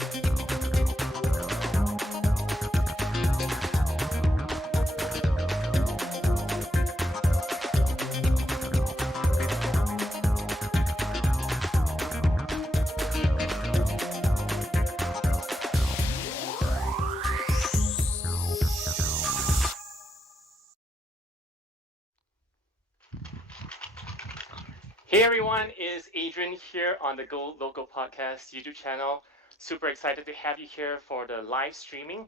Hey everyone, is Adrian here on the Go Local Podcast YouTube channel. Super excited to have you here for the live streaming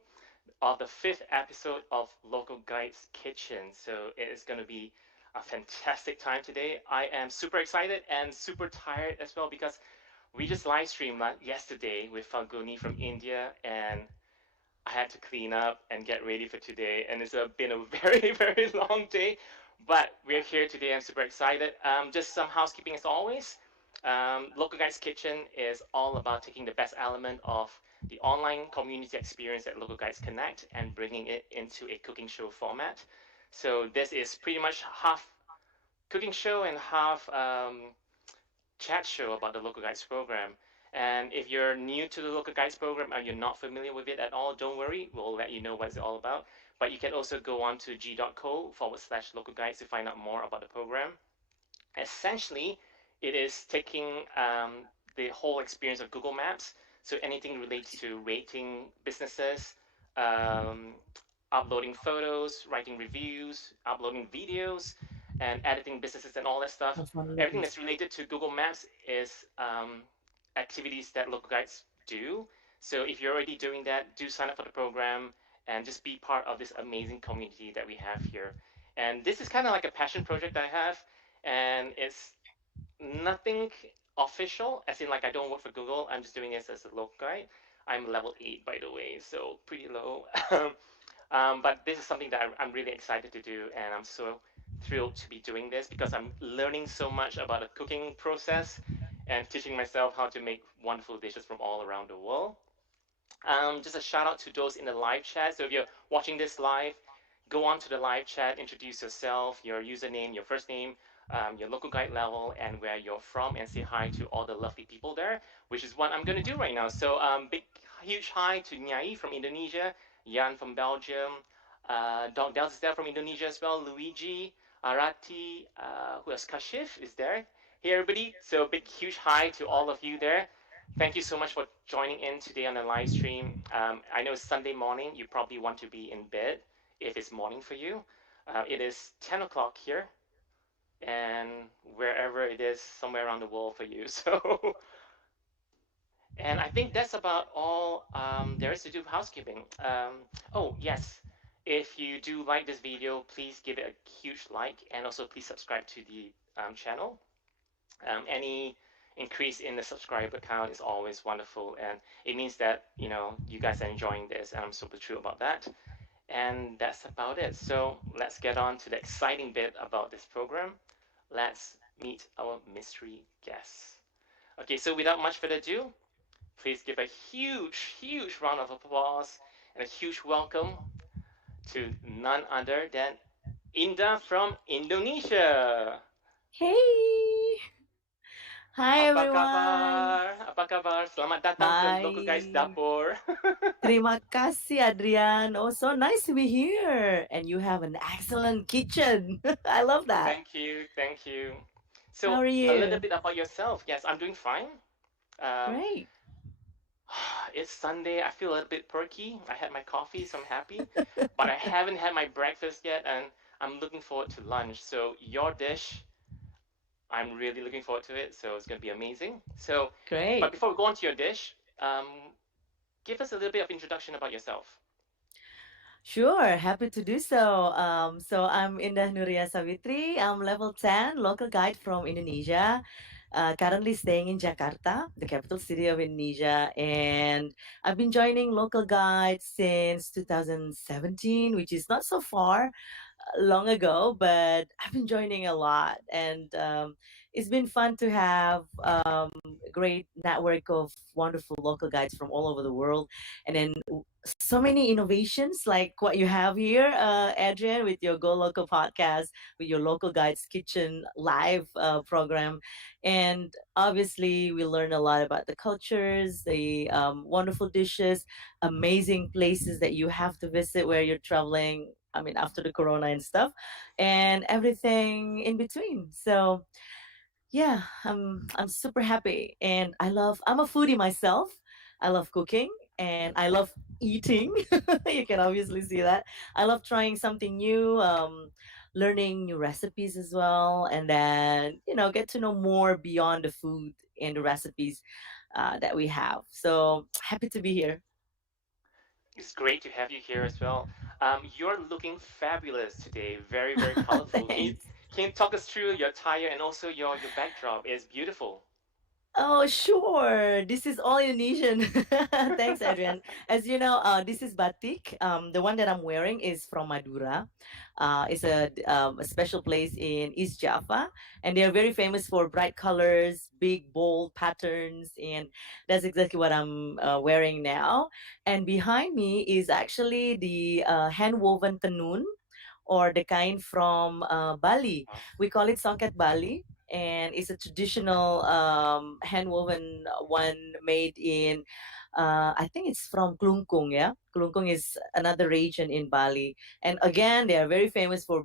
of the fifth episode of Local Guides Kitchen. So it is going to be a fantastic time today. I am super excited and super tired as well because we just live streamed yesterday with Falguni from India, and I had to clean up and get ready for today, and it's been a very, very long day. But we're here today. I'm super excited. Just some housekeeping as always. Local Guides Kitchen is all about taking the best element of the online community experience at Local Guides Connect and bringing it into a cooking show format. So this is pretty much half cooking show and half chat show about the Local Guides program. And if you're new to the Local Guides program and you're not familiar with it at all, don't worry, we'll let you know what it's all about. But you can also go on to g.co/local guides to find out more about the program. Essentially, it is taking the whole experience of Google Maps, so anything related to rating businesses, um, uploading photos, writing reviews, uploading videos, and editing businesses and all that stuff. Everything Definitely. that's related to Google Maps is activities that local guides do. So if you're already doing that, do sign up for the program and just be part of this amazing community that we have here. And this is kind of like a passion project I have, and it's nothing official, as in like I don't work for Google. I'm just doing this as a local guide. I'm level 8 by the way, so pretty low. But this is something that I'm really excited to do, and I'm so thrilled to be doing this because I'm learning so much about the cooking process and teaching myself how to make wonderful dishes from all around the world. Just a shout out to those in the live chat. So if you're watching this live, go on to the live chat, introduce yourself, your username, your first name, your local guide level, and where you're from, and say hi to all the lovely people there, which is what I'm going to do right now. So big, huge hi to Nyai from Indonesia, Jan from Belgium, Doc Dels is there from Indonesia as well, Luigi, Arati, who else? Kashif is there. Hey everybody, so big, huge hi to all of you there. Thank you so much for joining in today on the live stream. I know it's Sunday morning. You probably want to be in bed if it's morning for you. It is 10 o'clock here, and wherever it is, somewhere around the world for you. So, and I think that's about all there is to do housekeeping. Oh, yes. If you do like this video, please give it a huge like, and also please subscribe to the channel. Any increase in the subscriber count is always wonderful, and it means that you guys are enjoying this, and I'm super thrilled about that. And that's about it. So let's get on to the exciting bit about this program. Let's meet our mystery guests. Okay, so without much further ado, please give a huge, huge round of applause and a huge welcome to none other than Indah from Indonesia. Hey! Hi Apa everyone. kabar? Apa kabar? Selamat datang ke Local Guys Hi. Dapur. Terima kasih Adrian. Oh, so nice to be here. And you have an excellent kitchen. I love that. Thank you, thank you. How So, are a little you? bit about yourself. Yes, I'm doing fine. Um, Great. it's Sunday. I feel a little bit perky. I had my coffee, so I'm happy. But I haven't had my breakfast yet, and I'm looking forward to lunch. So, your dish, I'm really looking forward to it. So, it's going to be amazing. So, but Great. before we go on to your dish, give us a little bit of introduction about yourself. Sure, happy to do so. So I'm Indah Nuria Savitri. I'm level 10, local guide from Indonesia. Currently staying in Jakarta, the capital city of Indonesia. And I've been joining local guides since 2017, which is not so far long ago, but I've been joining a lot. And it's been fun to have a great network of wonderful local guides from all over the world, and then so many innovations like what you have here, Adrian, with your Go Loco podcast, with your Local Guides Kitchen live program. And obviously, we learn a lot about the cultures, the wonderful dishes, amazing places that you have to visit where you're traveling. I mean, after the corona and stuff, and everything in between. So, yeah, I'm super happy, and I'm a foodie myself. I love cooking and I love eating. You can obviously see that. I love trying something new, learning new recipes as well, and then get to know more beyond the food and the recipes that we have. So happy to be here. It's great to have you here as well. You're looking fabulous today. Very, very colorful. Thanks. Can you talk us through your attire and also your backdrop? It's beautiful. Oh, sure. This is all Indonesian. Thanks, Adrian. As you know, this is batik. The one that I'm wearing is from Madura. It's a special place in East Java, and they are very famous for bright colors, big, bold patterns, and that's exactly what I'm wearing now. And behind me is actually the hand woven tenun, or the kind from Bali. Wow. We call it socket Bali, and it's a traditional hand-woven one made in, I think it's from Klungkung, yeah? Klungkung is another region in Bali. And again, they are very famous for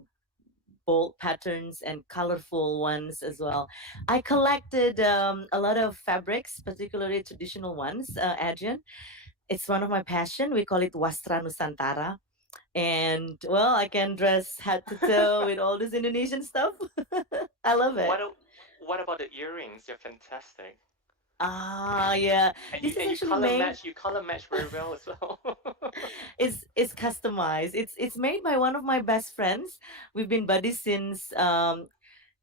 bold patterns and colorful ones as well. I collected a lot of fabrics, particularly traditional ones, Adrian. It's one of my passion. We call it Wastra Nusantara, and well, I can dress head to toe with all this Indonesian stuff. I love What it. a, what about the earrings? They're fantastic. Ah, yeah. And you This is and you actually color made. match. You color match very well as well. It's customized. It's made by one of my best friends. We've been buddies since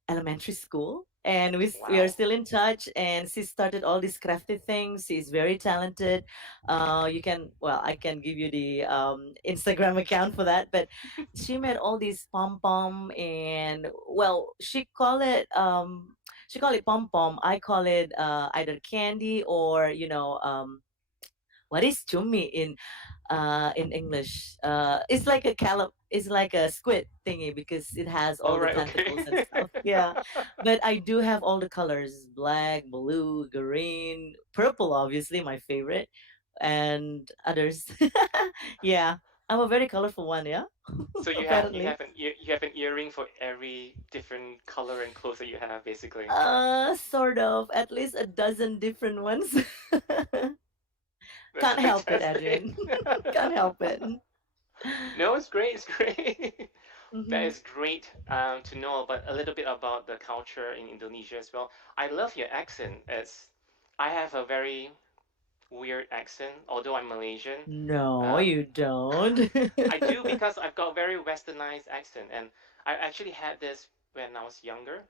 elementary school, and we are Wow. still in touch, and she started all these crafty things. She's very talented. You can, well, I can give you the Instagram account for that, but she made all these pom pom, and well, she call it pom pom. I call it either candy or what is chumi in English. It's like a it's like a squid thingy because it has All all the right. Okay. tentacles and stuff. Yeah, but I do have all the colors: black, blue, green, purple. Obviously, my favorite, and others. Yeah, I'm a very colorful one. Yeah, So apparently. you have an earring for every different color and clothes that you have, basically. Sort of. At least a dozen different ones. That's Can't help it, fantastic. Adrian. Can't help it. No, it's great. It's great. That Hmm. is great to know about a little bit about the culture in Indonesia as well. I love your accent. I have a very weird accent, although I'm Malaysian. No, Um, you don't. I do because I've got a very westernized accent, and I actually had this when I was younger.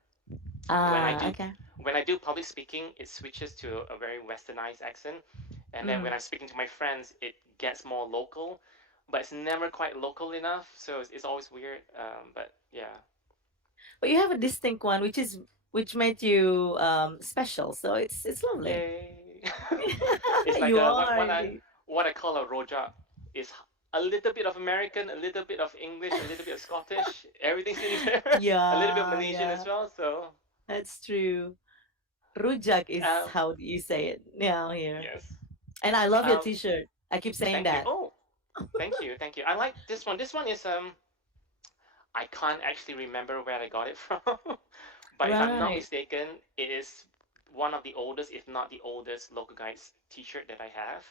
When I Ah, do okay. when I do public speaking, it switches to a very westernized accent, and then when Mm. I'm speaking to my friends, it gets more local, but it's never quite local enough, so it's always weird. But yeah, But you have a distinct one, which made you special. So it's lovely. yay! It's like You a are indeed. what I call a rojak. It's a little bit of American, a little bit of English, a little bit of Scottish. Everything's in there. A little bit of Yeah, Malaysian as yeah, well. So that's true. Rujak is um, how you say it. Yeah, here. yes. And I love your Um, T-shirt. I keep saying Thank you. that. Oh, thank you, thank you. I like this one. This one is I can't actually remember where I got it from, but if I'm not Right. mistaken, it is one of the oldest, if not the oldest, local guides T-shirt that I have.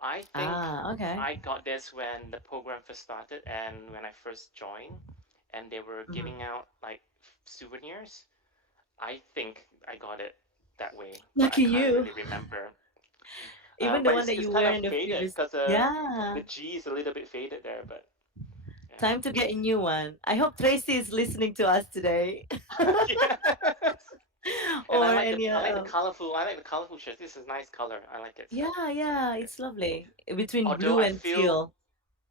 I think Ah, okay. I got this when the program first started and when I first joined, and they were Mhm. giving out like souvenirs. I think I got it that way, but I Lucky can't you. really remember. Even the But one that it's you kind wear of in the faded previous. because Yeah. the G is a little bit faded there, but Time to get a new one. I hope Tracy is listening to us today. yeah. Yes. And Or any I like the colorful shirts. This is a nice color. I like it. So yeah, yeah, yeah. it's lovely. Between Although blue and teal.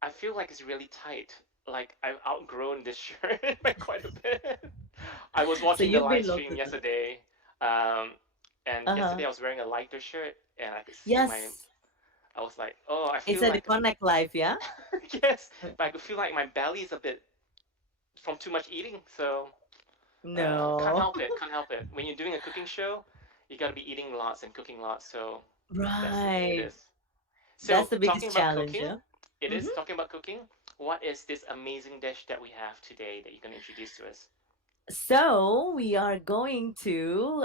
I feel like it's really tight. Like I've outgrown this shirt by quite a bit. I was So watching the you've live been stream local guide. yesterday. Um, and Uh-huh. yesterday I was wearing a lighter shirt, and I could see my. Yes. I was like, oh, I It's feel a the like Connect Life, yeah? yes, but I could feel like my belly is a bit from too much eating. So can't No. help it. Can't help it. When you're doing a cooking show, you gotta be eating lots and cooking lots. So that's the way it Right. is. So That's the talking biggest about challenge, cooking, yeah? it Mhm. is talking about cooking. What is this amazing dish that we have today that you're gonna introduce to us? So we are going to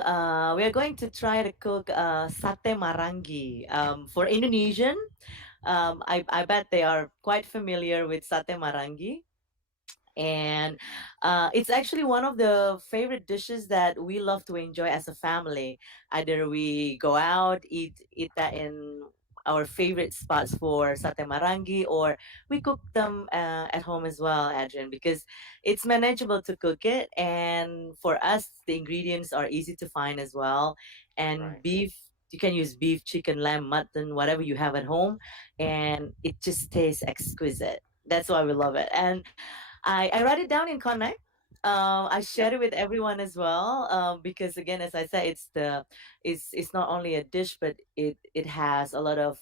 try to cook sate Maranggi. For Indonesian, I bet they are quite familiar with sate Maranggi. And it's actually one of the favorite dishes that we love to enjoy as a family. Either we go out, eat that in our favorite spots for sate marangi, or we cook them at home as well, Adrian, because it's manageable to cook it, and for us the ingredients are easy to find as well. And Right. beef, you can use beef, chicken, lamb, mutton, whatever you have at home, and it just tastes exquisite. That's why we love it. And I write it down in Connect. I Yep. share it with everyone as well, because again, as I said, it's not only a dish, but it has a lot of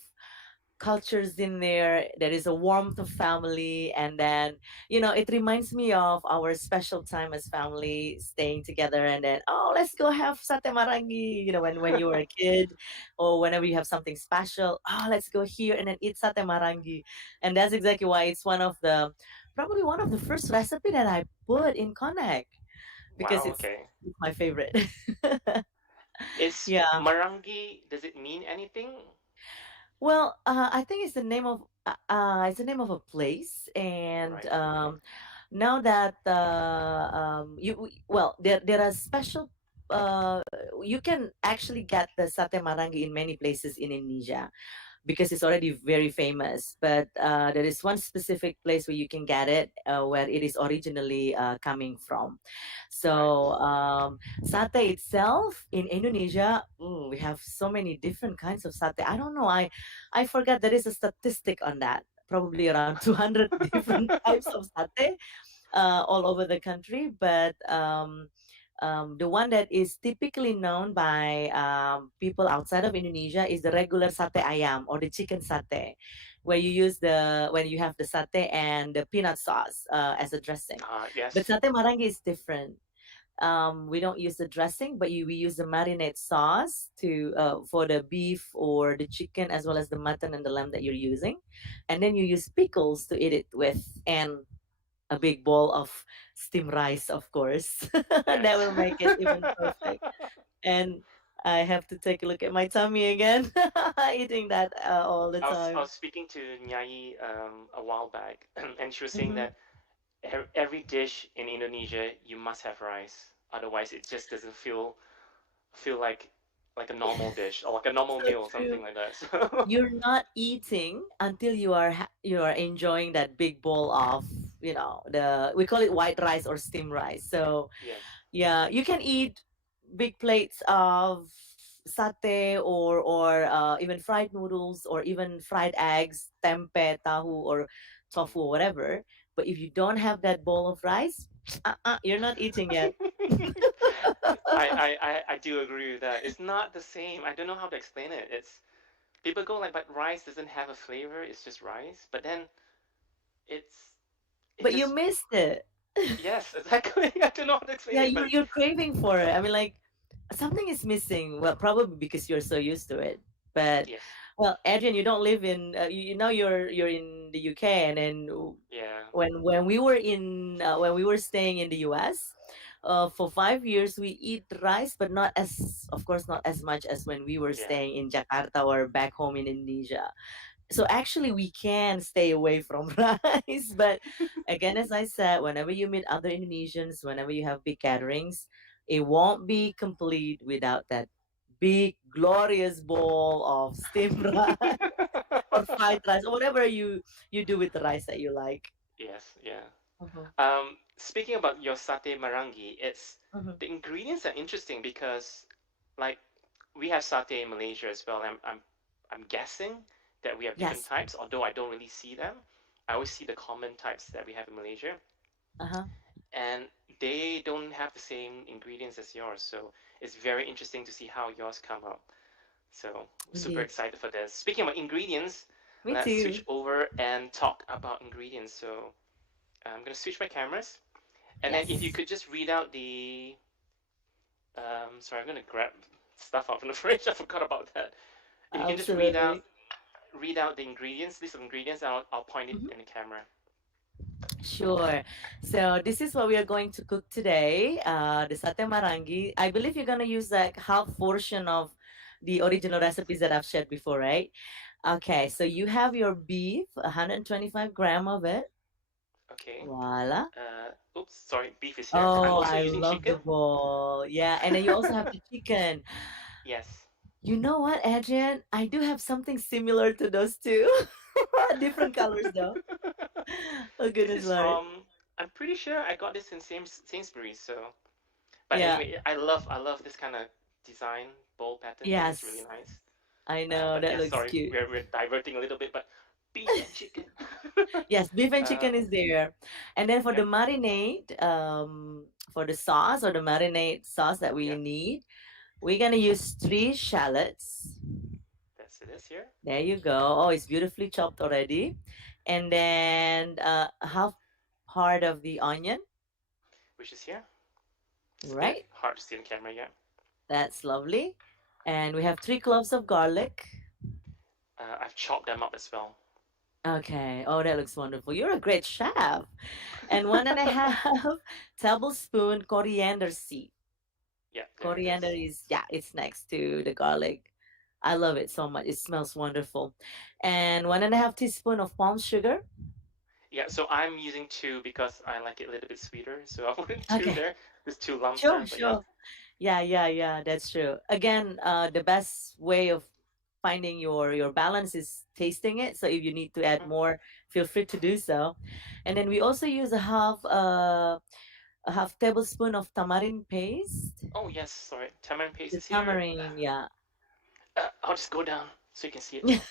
cultures in there. There is a warmth of family, and then it reminds me of our special time as family staying together. And then, oh, let's go have sate marangi. When you were a kid, or whenever you have something special, oh, let's go here and then eat sate marangi. And that's exactly why it's probably one of the first recipe that I put in Connect, because Wow. it's Okay. it's my favorite. Is Yeah. Maranggi? Does it mean anything? Well, I think it's the name of a place, and Right. now that there are special. Uh, you can actually get the sate marangi in many places in Indonesia, because it's already very famous. But there is one specific place where you can get it, where it is originally coming from. Right. So sate itself in Indonesia, we have so many different kinds of sate. I don't know. I forgot there is a statistic on that. Probably around 200 different types of sate all over the country, but the one that is typically known by people outside of Indonesia is the regular sate ayam, or the chicken sate, where you use the when you have the sate and the peanut sauce as a dressing. But Yes. sate marangi is different. We don't use the dressing, but we use the marinade sauce to for the beef or the chicken, as well as the mutton and the lamb that you're using, and then you use pickles to eat it with, and a big bowl of steamed rice, of course. That Yes. will make it even perfect. And I have to take a look at my tummy again, eating that all the I time. was speaking to Nyai a while back, and she was saying Hmm. that every dish in Indonesia you must have rice, otherwise it just doesn't feel like a normal dish or like a normal So meal or true. something like that. So You're not eating until you are enjoying that big bowl of the we call it white rice or steamed rice. So yes. yeah, you can eat big plates of satay, or even fried noodles, or even fried eggs, tempe, tahu, or tofu, or whatever. But if you don't have that bowl of rice, you're not eating yet. I do agree with that. It's not the same. I don't know how to explain it. It's people go like, but rice doesn't have a flavor. It's just rice. But then it's it But you just missed it. yes, exactly. I don't know how to explain Yeah, it, you're but you're craving for it. I mean, like, something is missing. Well, probably because you're so used to it. But yes, well, Adrian, you don't live in you're in the UK, and then yeah, when we were staying in the US, for 5 years we eat rice, but not as of course not as much as when we were yeah. staying in Jakarta or back home in Indonesia. So actually we can stay away from rice, but again, as I said, whenever you meet other Indonesians, whenever you have big gatherings, it won't be complete without that big glorious bowl of steamed rice or fried rice, or whatever you do with the rice that you like. Yes, yeah. Mhm, Speaking about your satay marangi, it's mhm. the ingredients are interesting because, like, we have satay in Malaysia as well. I'm guessing that we have different Yes. types, although I don't really see them. I always see the common types that we have in Malaysia. Uh-huh. and they don't have the same ingredients as yours. So it's very interesting to see how yours come out. So super Indeed. excited for this. Speaking about ingredients, Me let's too. switch over and talk about ingredients. So I'm gonna switch my cameras, and then if you Yes, could just read out the sorry, I'm gonna grab stuff out from the fridge. I forgot about that. If you can just absolutely. read out the ingredients, list of ingredients, and I'll point it Mhm. in the camera. Sure. So this is what we are going to cook today. The sate marangi. I believe you're gonna use like half portion of the original Yes. recipes that I've shared before, right? Okay. So you have your beef, 125 gram of it. Okay. Voila. Oops, sorry, beef is here. I'm Oh, also I using love chicken. the bowl. Yeah, and then you also have the chicken. Yes. You know what, Adrian? I do have something similar to those two. Different colors though. Oh This goodness, is Lord. from. I'm pretty sure I got this in Sainsbury's. So, but Yeah. anyway, I love this kind of design bowl pattern. I think it's really Yes. nice. I know But that yes, looks sorry, cute. we're diverting a little bit. But beef and chicken. Yes, beef and uh, chicken is there. And then for the yep, marinade, for the sauce or the marinade sauce that we yep. need, we're gonna use three shallots. That's it is here, There you go. Oh, it's beautifully chopped already. And then half part of the onion, which is here. It's a bit right? hard to see in camera. Yeah. That's lovely. And we have three cloves of garlic. I've chopped them up as well. Okay. Oh, that looks wonderful. You're a great chef. And one and a half tablespoon coriander seed. Yeah, there it Coriander is. is, yeah, it's next to the garlic. I love it so much. It smells wonderful. And one and a half teaspoon of palm sugar. Yeah, so I'm using two because I like it a little bit sweeter. So I wanted two Okay. there. There's two lumps Sure, there, but yeah. sure. Yeah, yeah, yeah, that's true. Again, the best way of finding your balance is tasting it. So if you need to add Hmm. more, feel free to do so. And then we also use a half tablespoon of tamarind paste. Oh yes, sorry. Tamarind paste The is here. tamarind, yeah. I'll just go down so you can see it.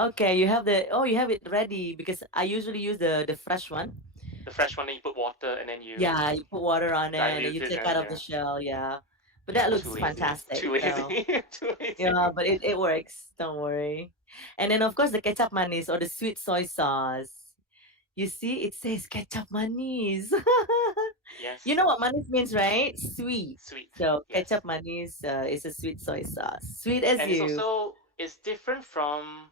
Okay, you have the oh, you have it ready because I usually use the fresh one. The fresh one, then you put water and then you Yeah, you put water on it and then dilute you it, take and out of the yeah, shell, yeah. But yeah. that Too looks lazy. fantastic. Too So lazy. Too yeah, lazy. but it works. Don't worry. And then of course the ketchup manis or the sweet soy sauce. You see, it says ketchup manis. You Yes. know what manis means, right? Sweet. Sweet. So Yes. ketchup manis is a sweet soy sauce. Sweet as And it's you. also it's different from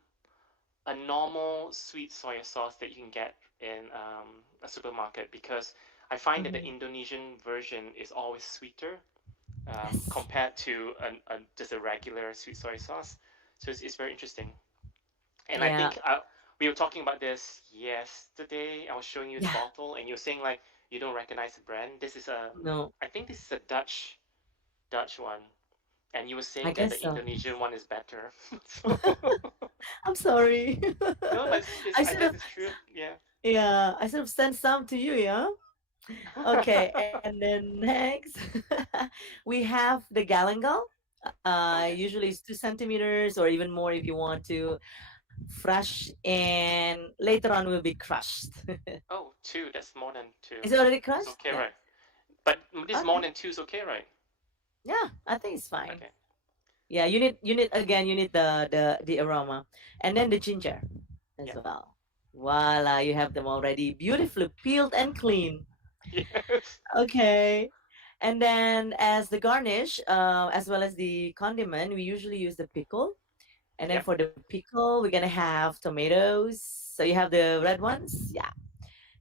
a normal sweet soy sauce that you can get in a supermarket because I find that the Hmm. Indonesian version is always sweeter Yes. compared to just a regular sweet soy sauce. So it's very interesting. And I Yeah. think we were talking about this yesterday. I was showing you the Yeah. bottle, and you were saying like you don't recognize the brand. This is No, I think this is a Dutch one, and you were I saying that guess the so. Indonesian one is better. So I'm sorry. no, but I I should guess have, it's true. Yeah. yeah, I should have sent some to you, yeah? Okay, and then next, we have the galangal. Oh yes. Usually it's 2 centimeters or even more if you want to. Fresh and later on will be crushed. Oh, two. That's more than two. Is it already It's crushed? okay, Yeah. right? But this more Okay. than two is okay, right? Yeah, I think it's fine. Okay. Yeah, you need again, you need the aroma. And then the ginger as Yeah. well. Voila, you have them already beautifully peeled and clean. Yes. Okay. And then as the garnish, as well as the condiment, we usually use the pickle. And then Yep. for the pickle, we're gonna have tomatoes. So you have the red ones. Yeah.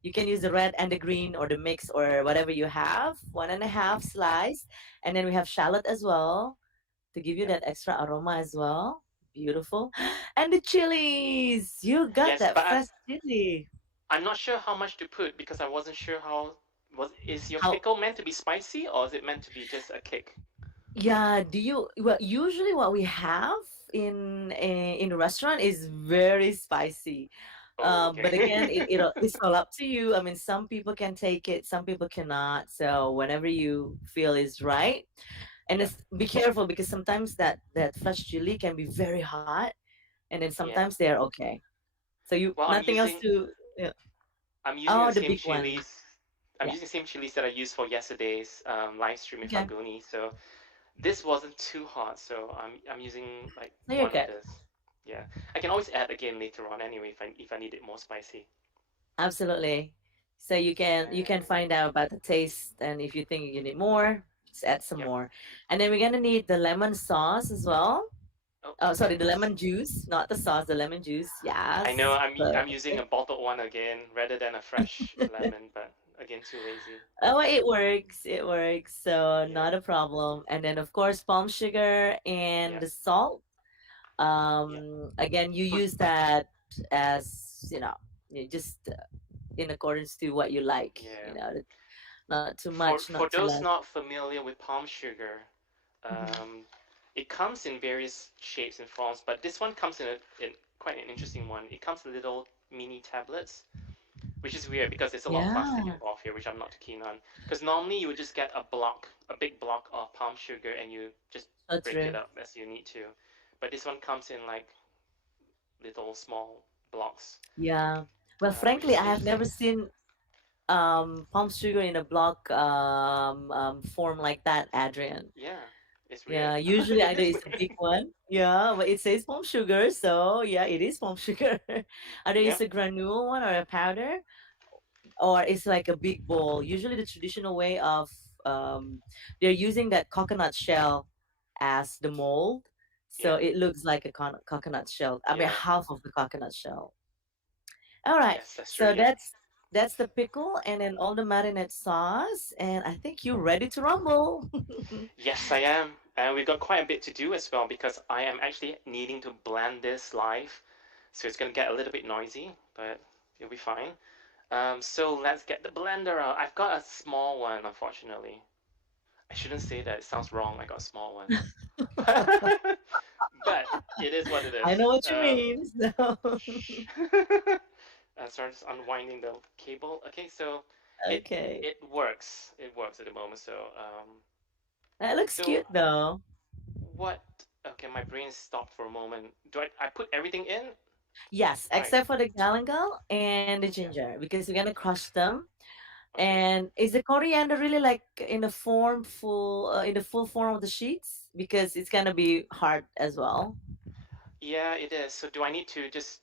You can use the red and the green or the mix or whatever you have. One and a Hmm. half slice. And then we have shallot as well to give you Yep. that extra aroma as well. Beautiful. And the chilies. You got Yes, that but fresh chili. I'm not sure how much to put because I wasn't sure how was is your How pickle meant to be spicy or is it meant to be just a kick? Yeah, do you well usually what we have in the restaurant is very spicy. Oh, But again, okay. it's all up to you. I mean, some people can take it, some people cannot. So whenever you feel is right, and Yeah. be careful because sometimes that fresh chili can be very hot, and then Yeah. sometimes they're okay. So you Well, nothing else to. Yeah. I'm using Oh, the the same big one. chilies. I'm Yeah. using the same chilies that I used for yesterday's live stream in Okay. Falguni. So this wasn't too hot, so I'm using like So you're one of good. this. Yeah, I can always add again later on anyway if I need it more spicy. Absolutely. So you can And find out about the taste, and if you think you need more, just add some yep. more. And then we're gonna need the lemon sauce as well. Oh, Oh, yep. sorry, the lemon juice, not the sauce, the lemon juice. I know Yes. I'm using a Perfect. bottled one again rather than a fresh lemon, but again too lazy. Oh, it works. It works. So Yeah, not a problem. And then of course palm sugar and yeah, the salt. yeah, Again, you for use that as you just in accordance to what you like. yeah. Not too much, not For too those less. not familiar with palm sugar, Mhm. um, it comes in various shapes and forms, but this one comes in quite an interesting one. It comes in little mini tablets, which is weird because there's a lot of plastic Yeah, involved here, which I'm not too keen on. Because normally you would just get a big block of palm sugar, and you just so break it true. up as you need to. But this one comes in like little small blocks, Yeah. Well, which frankly, I have saves never things. seen palm sugar in a block form like that, Adrian. Yeah, it's weird. Yeah, usually It either is it's a weird. big one. Yeah, but it says palm sugar, so yeah, it is palm sugar. Either Yeah, it's a granule one or a powder, or it's like a big bowl. Usually the traditional way of they're using that coconut shell as the mold, so yeah, it looks like a coconut shell. I mean, yeah. half of the coconut shell. All right, Yes, that's true. so Yeah. that's the pickle, and then all the marinade sauce, and I think you're ready to rumble. Yes, I am. And we've got quite a bit to do as well because I am actually needing to blend this live. So it's going to get a little bit noisy, but it'll be fine. So let's get the blender out. I've got a small one, unfortunately. I shouldn't say that. It sounds wrong. I got a small one. But it is what it is. I know what you mean. So, Shh. So I'm just unwinding the cable. Okay, so it okay, it works. It works at the moment. that looks So cute though. what? Okay, my brain stopped for a moment. Do I put everything in? Yes, Right. except for the galangal and the Yeah. ginger, because we're gonna crush them. Okay. And is the coriander really like in the full form of the sheets? Because it's gonna be hard as well. Yeah, it is. So do I need to just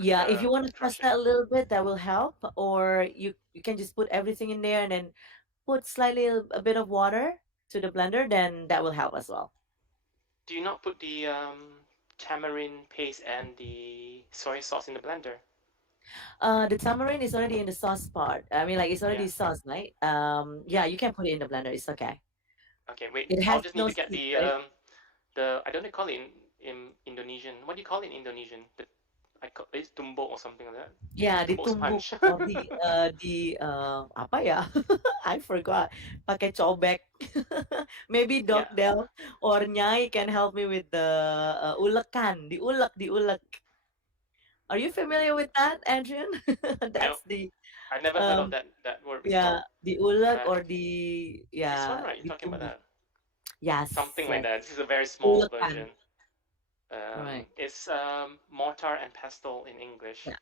Yeah, if you want to crush crush it? that a little bit, that will help. Or you can just put everything in there and then put slightly a bit of water to the blender, then that will help as well. Do you not put the tamarind paste and the soy sauce in the blender? The tamarind is already in the sauce part. I mean, like it's Yeah. already sauce, right? Yeah. Yeah, you can put it in the blender. It's okay. Okay. Wait. It I'll has just need no to get seeds, right? the I don't know call it in Indonesian. What do you call it in Indonesian? It's tumbuk or something like that. Yeah, Tumbuk ditumbuk sponge. or apa ya? I forgot. Pakai cobek. Maybe Yeah. Dogdel or Nyai can help me with the ulekan, diulek. Are you familiar with that, Adrian? No, That's the I never heard of um that word yeah, before. diulek Uh, or the this one, yeah, right? You're talking about ditumbuk. that. Yes, Something like yes. that. This is a very small Ulekan. version. Right. It's mortar and pestle in English. Yeah,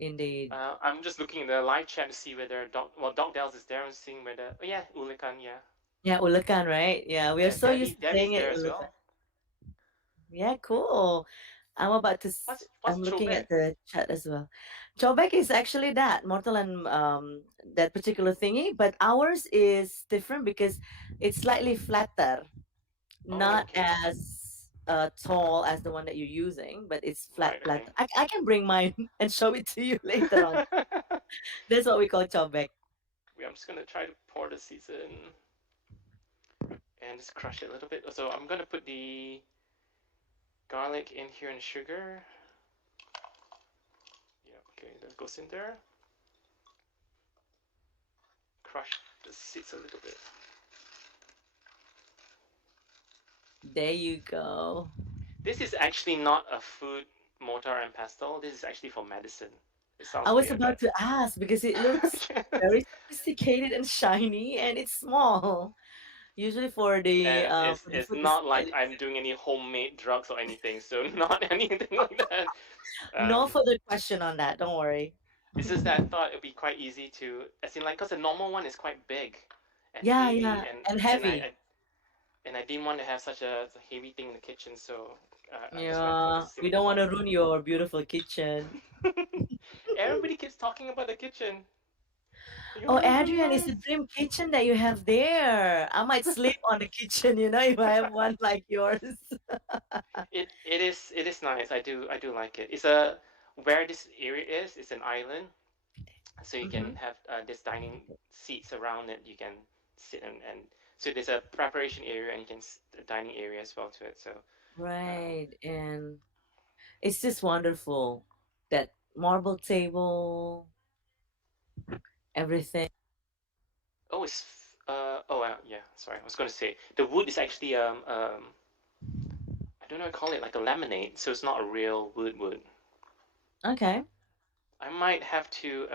indeed. I'm just looking in the live chat to see whether Doc Dells is there and seeing whether. Oh yeah, Ulikan. Yeah, Yeah, ulekan, right? Yeah, we are yeah. so used to Debbie's saying it there as ulekan. well. Yeah, cool. What's I'm looking chobek? at the chat as well. Chobek is actually that mortal and that particular thingy, but ours is different because it's slightly flatter, Oh, not okay. as tall as the one that you're using, but it's Right. flat. Okay. I can bring mine and show it to you later on. That's what we call chobek. Wait, I'm just gonna try to pour the season and just crush it a little bit. So I'm gonna put the garlic in here and sugar. Yeah. Okay. That goes in there. Crush the seeds a little bit. There you go. This is actually not a food mortar and pestle. This is actually for medicine. It I sounds was weird, about but to ask because it looks very sophisticated and shiny, and it's small. Usually and for the it's food not like specialist. I'm doing any homemade drugs or anything. So not anything like that. No Um, further question on that. Don't worry. It's just that I thought it'd be quite easy to, as in like, cause the normal one is quite big and Yeah, heavy, yeah, and and and heavy. I didn't want to have such a heavy thing in the kitchen, so I just went for the Yeah, we don't simple want one. to ruin your beautiful kitchen. Everybody keeps talking about the kitchen. Like, Oh, oh, it's so Adrian, it's a nice. dream kitchen that you have there. I might sleep on the kitchen, if I have one like yours. It is nice. I do like it. It's a where this area is. It's an island, so you can Hmm. have this dining seats around it. You can sit and so there's a preparation area and you can a dining area as well to it. So um, Right, and it's just wonderful. That marble table, everything. oh, it's yeah. Sorry, I was going to say the wood is actually I don't know, I call it like a laminate, so it's not a real wood. Okay. I might have to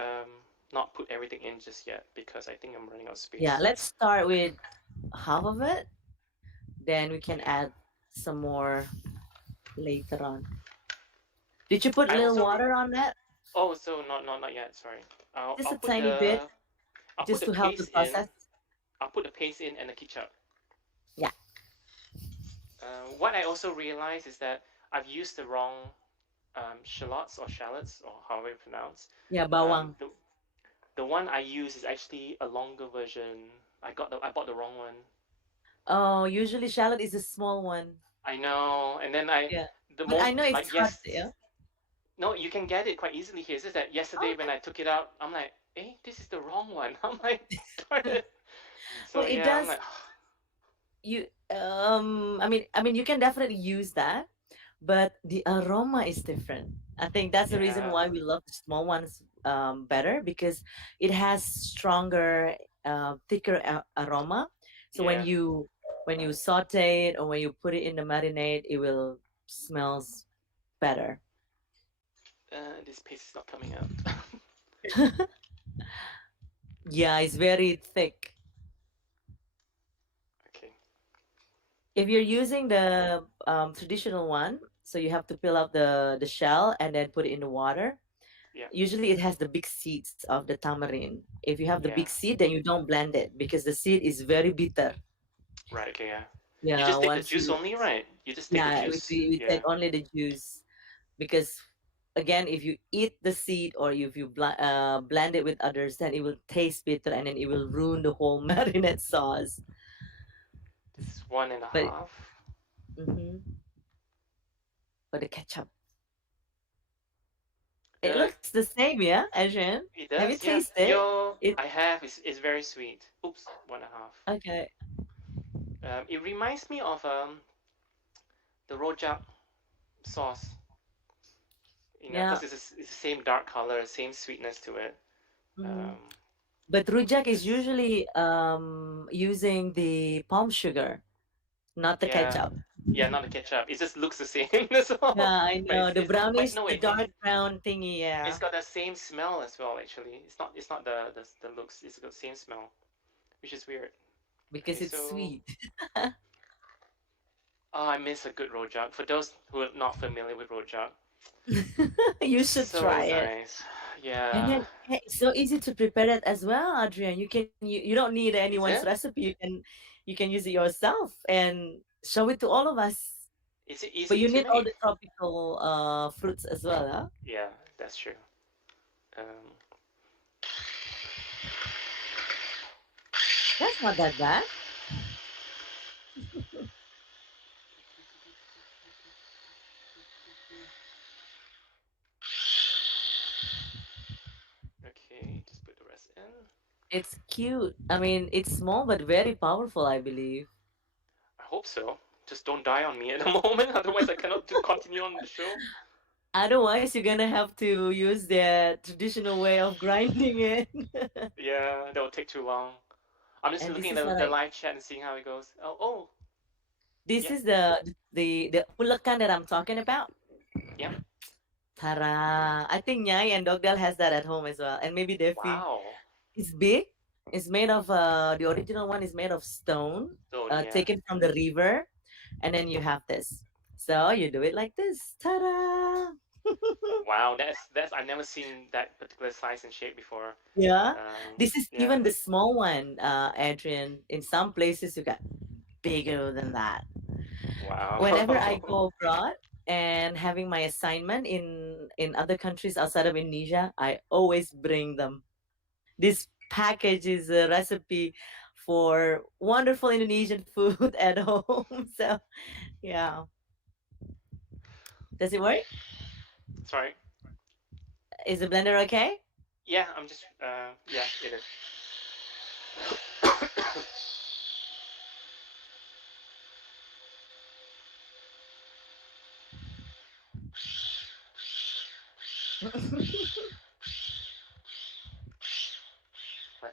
not put everything in just yet because I think I'm running out of Yeah, space. let's start with half of it. Then we can Okay. add some more later on. Did you put I little also water on that? oh, so not yet. Sorry. I'll Just I'll a put tiny bit, the I'll put just the to help the paste in. process. I'll put the paste in and the ketchup. Yeah. What I also realized is that I've used the wrong shallots or however you pronounce. Yeah, Um, bawang. the the one I use is actually a longer version. I bought the wrong one. Oh, usually shallot is a small one. I know. And then I Yeah. the But I moment know it's like hard, yes yeah. no, you can get it quite easily here. It's just that yesterday when Okay. I took it out, I'm like, this is the wrong one. I'm like, darn it. Well, So it yeah, I'm does like, you I mean you can definitely use that, but the aroma is different. I think that's the reason yeah, why we love the small ones better, because it has stronger thicker aroma. So when yeah. you saute it or when you put it in the marinade, it will smells better. This paste is not coming out. Yeah, it's very thick. Okay. If you're using the traditional one, so you have to peel out the shell and then put it in the water. Yeah, Usually it has the big seeds of the tamarind. If you have the big yeah. seed, then you don't blend it because the seed is very bitter. Right. Okay. Yeah. You Yeah, just take the once juice you only, right? You just take the yeah, juice. we Yeah. take only the juice, because again, if you eat the seed or if you blend it with others, then it will taste bitter and then it will ruin the whole marinade sauce. This is one and a But half. mhm, but the ketchup, it The looks the same, yeah, Adrian. It Have you does. Yeah. tasted Yo, it? I have. It's very sweet. Oops, one and a half. Okay. It reminds me of the rojak sauce. Yeah. Because it's the same dark color, same sweetness to it. Mhm. Um, But rujak is this, usually using the palm sugar, not the yeah, ketchup. yeah, not the ketchup. It just looks the same as well. Yeah, I But know. The wait, brownish, no, the wait. dark brown thingy, It's yeah, got the same smell as well. Actually, it's not the looks. It's got the same smell, which is weird. Okay, because it's so sweet. I miss a good rojak. For those who are not familiar with rojak, You should so try it. nice. And Yeah. then it's so easy to prepare it as well, Adrian. You don't need Is anyone's it? recipe. You can use it yourself and show it to all of us. Is it But easy you to need all make? the tropical fruits as well, huh? Yeah, that's true. Um, That's not that bad. okay, just put the rest in. It's cute. I mean, it's small but very powerful, I believe. I hope so. Just don't die on me at the moment, otherwise I cannot continue on the show. Otherwise, you're gonna have to use the traditional way of grinding it. Yeah, that will take too long. I'm just And this looking is at the like live chat and seeing how it goes. Oh, this yeah, is the ulakan that I'm talking about. yeah. Tara! I think Nyai and Dogdale has that at home as well, and maybe Defi. Wow. It's big. It's made of the original one is made of stone, Stone, yeah. taken from the river, and then you have this. So you do it like this. Ta-da! Wow, that's I've never seen that particular size and shape before. Yeah. This is Yeah. even the small one, Adrian. In some places, you got bigger than that. Whenever I Wow. go abroad and having my assignment in other countries outside of Indonesia, I always bring them. This package is a recipe for wonderful Indonesian food at home. So yeah, does it work? Sorry. Is the blender okay? Yeah, I'm just yeah, it is. But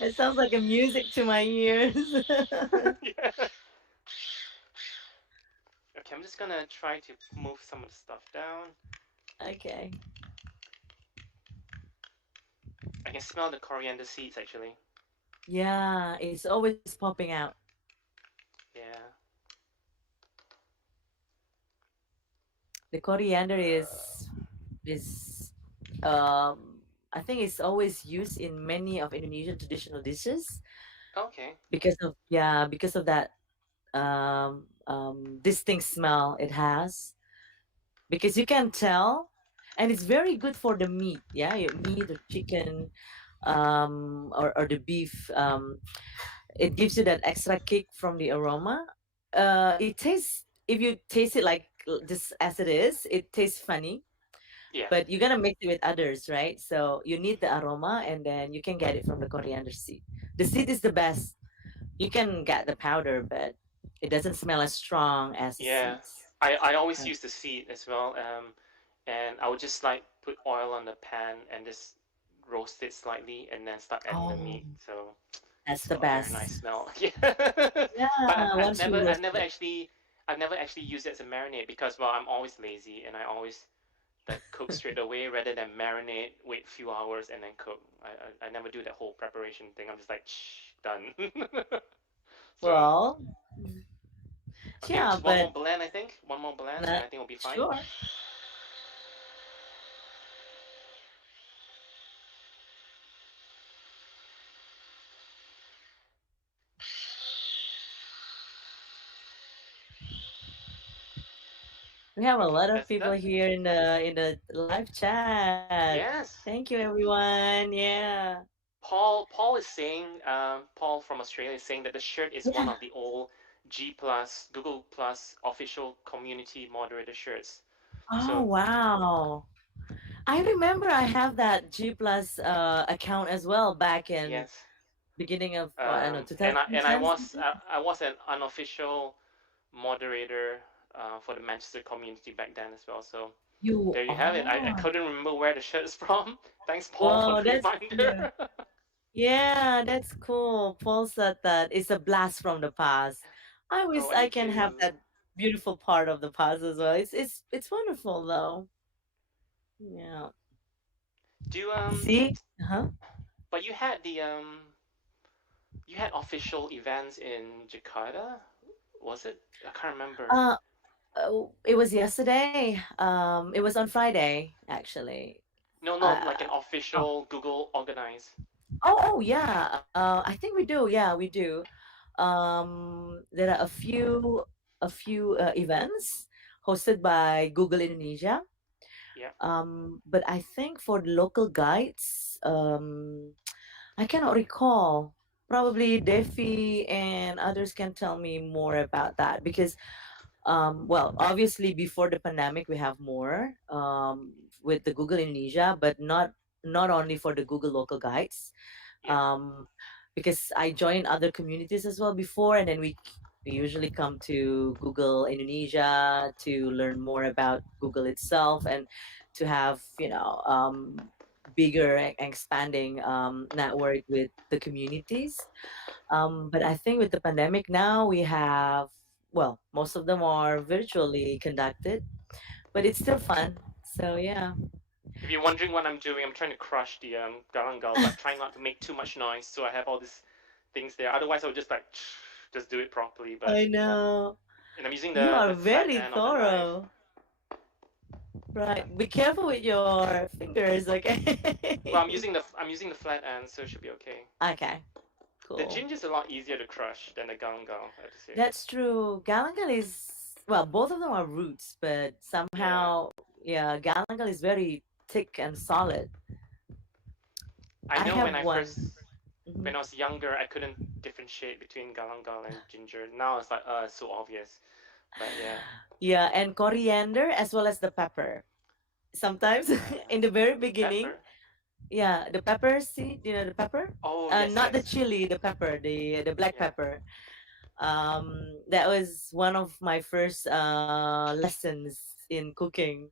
It sounds like a music to my ears. yeah. Okay, I'm just gonna try to move some of the stuff down. Okay. I can smell the coriander seeds actually. Yeah, it's always popping out. Yeah. The coriander Uh, is I think it's always used in many of Indonesian traditional dishes okay. because of that distinct smell it has. Because you can tell, and it's very good for the meat. Yeah, your meat or chicken, or the beef. It gives you that extra kick from the aroma. It tastes, if you taste it like just as it is, it tastes funny. Yeah. But you're gonna mix it with others, right? So you need the aroma, and then you can get it from the coriander seed. The seed is the best. You can get the powder, but it doesn't smell as strong as the Yeah. seeds. I always Right. use the seed as well. And I would just like put oil on the pan and just roast it slightly and then start adding the Oh, meat. So that's it's the got a very nice best. smell. Yeah. But Yeah, once you roast it. I've never actually used it as a marinade because well I'm always lazy and I always like cook straight away rather than marinate, wait a few hours and then cook. I never do that whole preparation thing. I'm just like shh, done. So Well, okay, yeah, just one but more blend I think. One more blend and not I think we'll be fine. sure. We have a Okay, lot of that's people done. here in the live chat. Yes. Thank you, everyone. Yeah. Paul is saying, Paul from Australia is saying that the shirt is one Yeah. of the old G Plus Google Plus official community moderator shirts. Oh, So wow. I remember I have that G Plus account as well back in yes, beginning of I don't know and I 2010 was something. I was an unofficial moderator for the Manchester community back then as well. So You there you have it. I are. couldn't remember where the shirt is from. Thanks, Paul, for Wow, the that's cool. reminder. Yeah, that's cool. Paul said that it's a blast from the past. I wish Oh, I it can have is. that beautiful part of the past as well. It's wonderful though. Yeah. Do See? Uh-huh. but you had official events in Jakarta, was it? I can't remember. Uh, it was yesterday. It was on Friday, actually. No, no, Uh, like an oh, official Google organized. oh, yeah. I think we do. Yeah, we do. There are a few events hosted by Google Indonesia. Yeah, But I think for the local guides, I cannot recall. Probably Defi and others can tell me more about that because, well, obviously before the pandemic we have more with the Google Indonesia, but not only for the Google local guides, yeah, um, because I joined other communities as well before, and then we usually come to Google Indonesia to learn more about Google itself and to have bigger and expanding network with the communities. But I think with the pandemic now we have, well, most of them are virtually conducted, but it's still fun. So yeah. if you're wondering what I'm doing, I'm trying to crush the galangal, but trying not to make too much noise. So I have all these things there. Otherwise, I would just like just do it properly. But I know. and I'm using You the are flat very end of the knife. thorough. Right. Be careful with your fingers, Well, okay? I'm using the flat end, so it should be okay. Okay, The cool. ginger is a lot easier to crush than the galangal, I have to say. That's true. Galangal is, well, both of them are roots, but Yeah, somehow, yeah, Galangal is very thick and solid. I I know have one. when Mhm. I was younger, I couldn't differentiate between galangal and ginger. Now it's like, it's so obvious. But yeah, Yeah, and coriander as well as the pepper. Sometimes in the very beginning, pepper. yeah, the pepper seed, you know, the pepper, Oh yes, not the yes, chili, the pepper, the black yeah. pepper. That was one of my first lessons in cooking,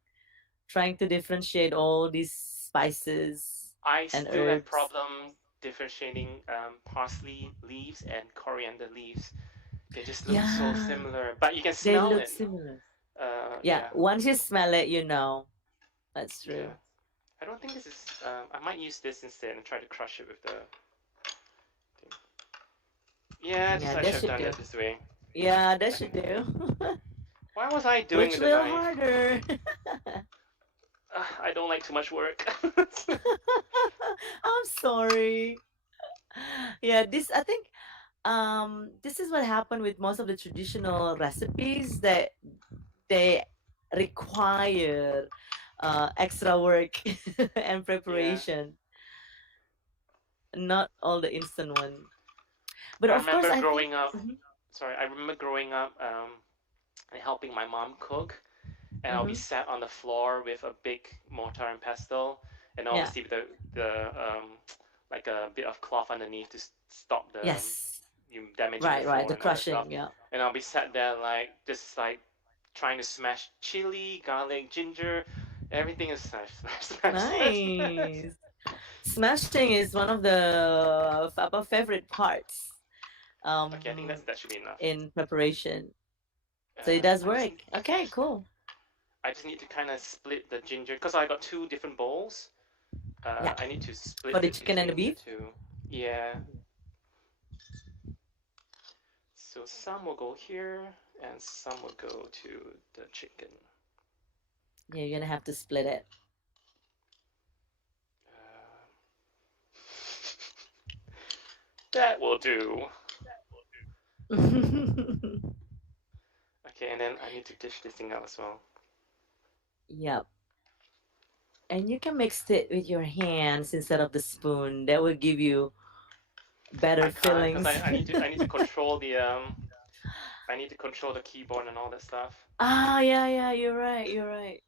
trying to differentiate all these spices I and still have herbs. problem differentiating parsley leaves and coriander leaves. They just look so Yeah, similar, but you can they smell look it. similar. Yeah, Yeah, once you smell it, you know. That's yeah. true. I don't think this is. I might use this instead and try to crush it with the thing. Yeah, just Yeah, I that should have should done do. it this way. Yeah, that I should think. do. Why was I doing Push with a the little knife? harder. I don't like too much work. I'm sorry. Yeah, this I think this is what happened with most of the traditional recipes that they require extra work and Yeah, preparation, not all the instant one. But I of course, remember I think. growing up. Mhm, Sorry, I remember growing up and helping my mom cook, and I'll be mhm. sat on the floor with a big mortar and pestle, and Yeah. obviously the like a bit of cloth underneath to stop the Yes. you damaging the Right. Right. floor The and all that stuff. crushing. Yeah. And I'll be sat there like just like trying to smash chili, garlic, ginger, everything is smash, smash, smash, smash, smash. Nice. Smashing is one of the our favorite parts Okay, I think um that should be enough. in preparation. So it does I just work. Okay, cool. need to kind of split the ginger because I got two different bowls. Yeah. I need to For split the it chicken and the between the beef. two. Yeah. So some will go here and some will go to the chicken. Yeah, you're gonna have to split it. Uh, that will do. Okay, and then I need to dish this thing out as well. Yep. And you can mix it with your hands instead of the spoon. That will give you I better can't because feelings. I need to control the I need to control the keyboard and all that stuff. Ah, yeah, yeah, you're right, you're right.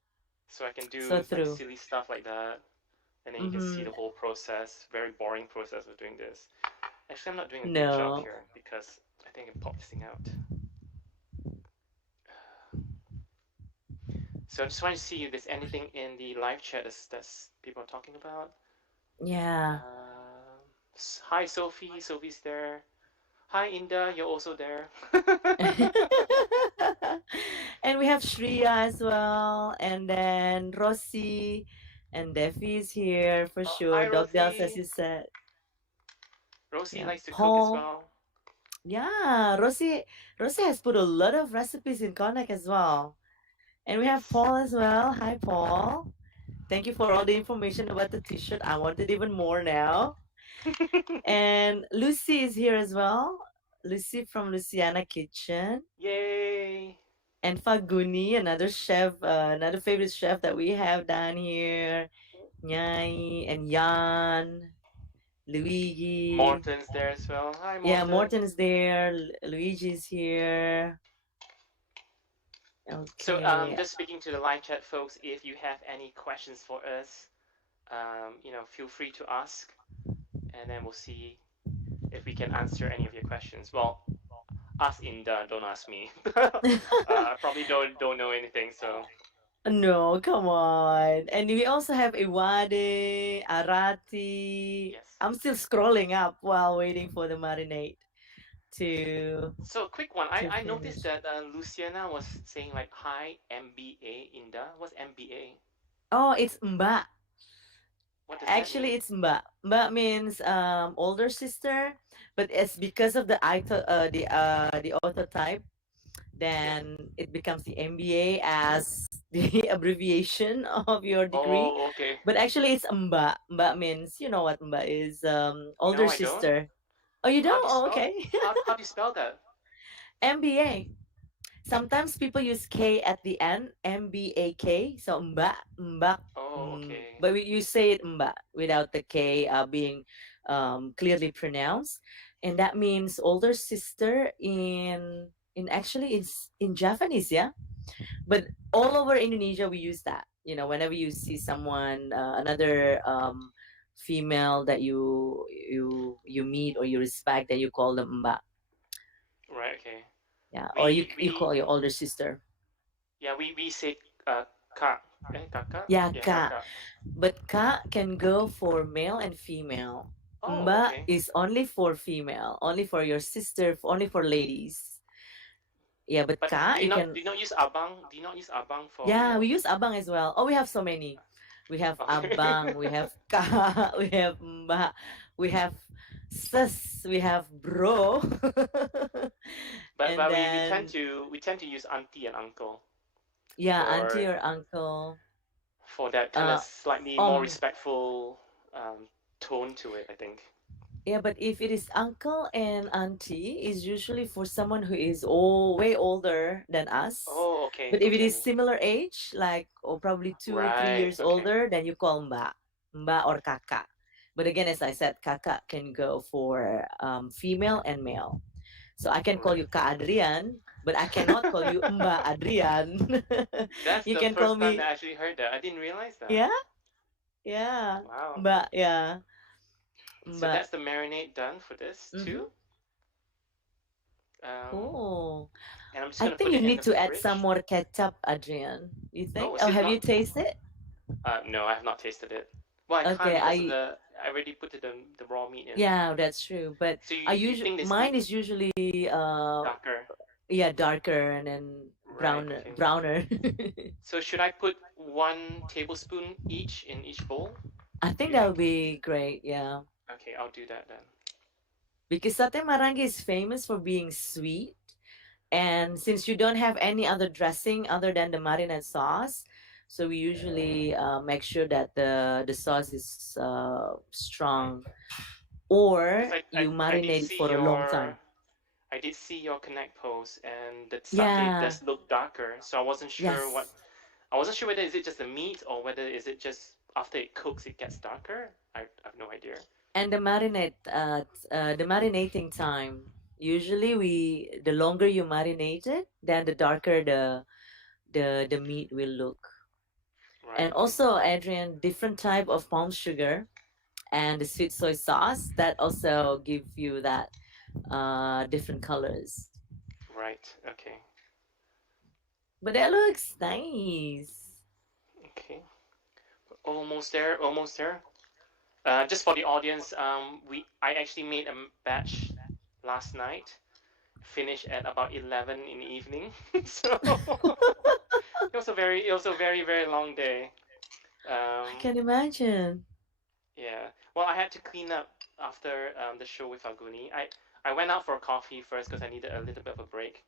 So I can So do like true. silly stuff like that, and then you can see Mm-hmm. the whole process. Very boring process of doing this. Actually, I'm not doing a good job No. here because I think I popped this thing out. So I just want to see if there's anything in the live chat that's people are talking about. Yeah. Hi Sophie, Sophie's there. Hi Indah, you're also there. And we have Shreya as well, and then Rossi, and Defi is here for Oh, sure. hi Dog Dells, as Rosie. you said. Rosie Yeah. likes to cook as Paul. well. Yeah, Rossi has put a lot of recipes in Connect as well. And we have Yes. Paul as well. Hi, Paul. Thank you for all the information about the t-shirt. I wanted even more now. And Lucy is here as well. Lucy from Luciana Kitchen. Yay! And Faguni, another chef, another favorite chef that we have down here. Nyai and Jan, Luigi. Morton's there as well. Hi Yeah, Morton. Morton is there. Luigi's here. So Okay. just speaking to the live chat folks, if you have any questions for us, feel free to ask, and then we'll see if we can answer any of your questions. Well, ask Inda, don't ask me. I probably don't know anything, so No, come on. And we also have Iwade, Arati. yes. I'm still scrolling up while waiting for the marinade to So quick one. to I noticed finish. that Luciana was saying like hi MBA Inda. What's MBA? Oh, it's Mbak. What does that Actually, mean? it's Mbak. Mbak means older sister, but it's because of the author type, Yeah. then it becomes the MBA as the abbreviation of your degree, Oh, okay. but actually it's mba. Mba means, you know what mba is, older No, I don't. sister. Oh, you How do don't? you Oh, spell? okay. How do you spell that? MBA. Sometimes people use K at the end, MBAK. So mba, mba. Oh, okay. But you say it mba without the K being clearly pronounced, and that means older sister in actually it's in Japanese, yeah. But all over Indonesia we use that. You know, whenever you see someone, another female that you meet or you respect, that you call them mba. Right. Okay. Yeah, or you We you we call your older sister. we say ka kakak, Yeah, yeah, ka. kakak. But ka can go for male and female. Oh, Mba okay. is only for female, only for your sister, only for ladies. Yeah, but But ka you can. do you not use abang? Do you not use abang for Yeah, we male? use abang as well. Oh, we have so many. We have Okay. abang, we have ka, we have mba, we have sis, we have bro, but and we tend then to use auntie and uncle yeah, for auntie or uncle, that kind of uh, slightly more om. respectful tone to it, I think. Yeah, but if it is uncle and auntie, is usually for someone who is all way older than us. Oh, okay, But if it is okay. similar age, like or probably 2, 3 years Right, okay. older, then you call mba or kakak. But again, as I said, kakak can go for female and male. So I can call Right. you Ka Adrian, but I cannot call you Mba Adrian. That's You the can call first time that me, I actually heard that. I didn't realize that. yeah, yeah, Wow. Mba, yeah, So Mba. that's the marinade done for this Mm-hmm. too. Um, Cool. and I'm just I gonna put think you it in need the to add some fridge. more ketchup, Adrian. You Oh, think? is Oh, it have you not? tasted? No, I have not tasted it. Well, I can't Okay, because of I I already put the raw meat in. yeah, that's true. But So I you usually think this mine is usually darker? yeah, darker and then Right. Okay. browner. So should I put 1 tablespoon each in each bowl? I Do think you that would think? be great, yeah. Okay, I'll do that then. Because Sate Maranggi is famous for being sweet. And since you don't have any other dressing other than the marinade sauce, so we usually make sure that the sauce is strong, Because or you I did marinate it see for a long time. your connect post and the satay Yeah. does look darker, so Yes. I wasn't sure whether is it just the meat or whether is it just after it cooks it gets darker. I have no idea. And the marinating time. Usually, the longer you marinate it, then the darker the meat will look. Right. And Okay. also, Adrian, different type of palm sugar and the sweet soy sauce that also give you that different colors. Right. Okay. But that looks nice. Okay. Almost there. Almost there. Just for the audience, we I actually made a batch last night. Finished at about 11 in the evening. So it was a very long day. I Um, can imagine. yeah. Well, I had to clean up after the show with Aguni. I went out for a coffee first because I needed a little bit of a break.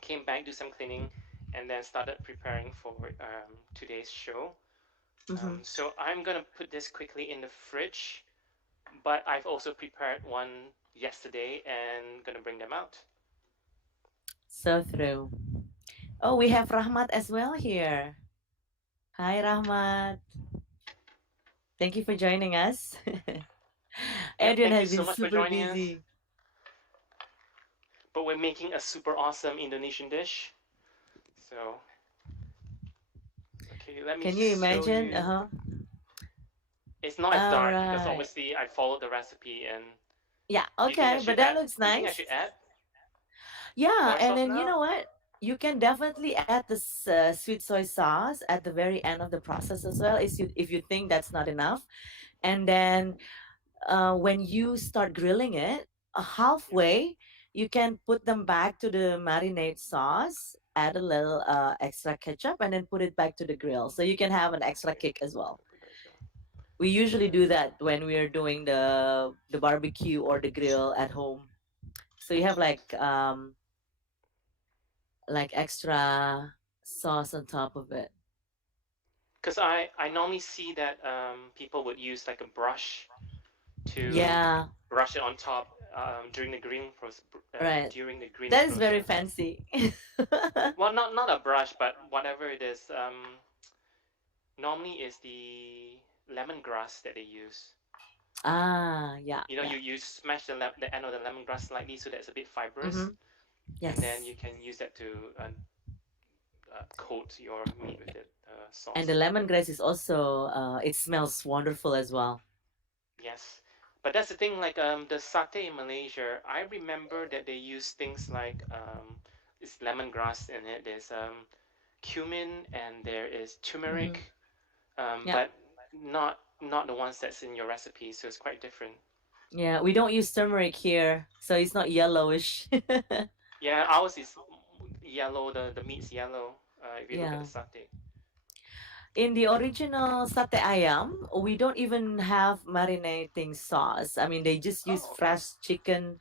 Came back, do some cleaning, and then started preparing for today's show. Hmm. So I'm gonna put this quickly in the fridge, but I've also prepared one yesterday and gonna bring them out. So through. Oh, we have Rahmat as well here. Hi, Rahmat. Thank you for joining us. Yep, Adrian thank you has so been much for super joining us. busy. But we're making a super awesome Indonesian dish. So, okay, let me Can you show imagine? you. Uh-huh. It's not as All dark because right. obviously I followed the recipe. And Yeah, do you think I okay, but should that add? looks Do you think I nice. should add Yeah, more and sauce then you now? know what? You can definitely add this sweet soy sauce at the very end of the process as well, if you think that's not enough. And then when you start grilling it, Yeah. halfway, you can put them back to the marinade sauce, add a little extra ketchup, and then put it back to the grill. So you can have an extra Okay. kick as well. Put that as well. We usually do that when we are doing the barbecue or the grill at home. So you have like extra. sauce on top of it. Because I normally see that people would use like a brush to Yeah, brush it on top during the right. during the greening That is very process. fancy. Well, not a brush, but whatever it is. Normally is the lemongrass that they use. Ah, yeah, You know, yeah. you smash the end of the lemongrass slightly so that it's a bit fibrous, Mm-hmm. and then Yes. you can use that to coat your meat with the And the sauce. lemongrass is also, it smells wonderful as well. Yes, but that's the thing. Like the satay in Malaysia, I remember that they use things like this lemongrass in it. There's cumin and there is Mm-hmm. turmeric, Yeah. but not the ones that's in your recipe. So it's quite different. Yeah, we don't use turmeric here, so it's not yellowish. Yeah, ours is yellow. The meat's yellow. If you look at the Yeah. satay. In the original sate ayam, we don't even have marinating sauce. I mean, they just use Oh, okay. fresh chicken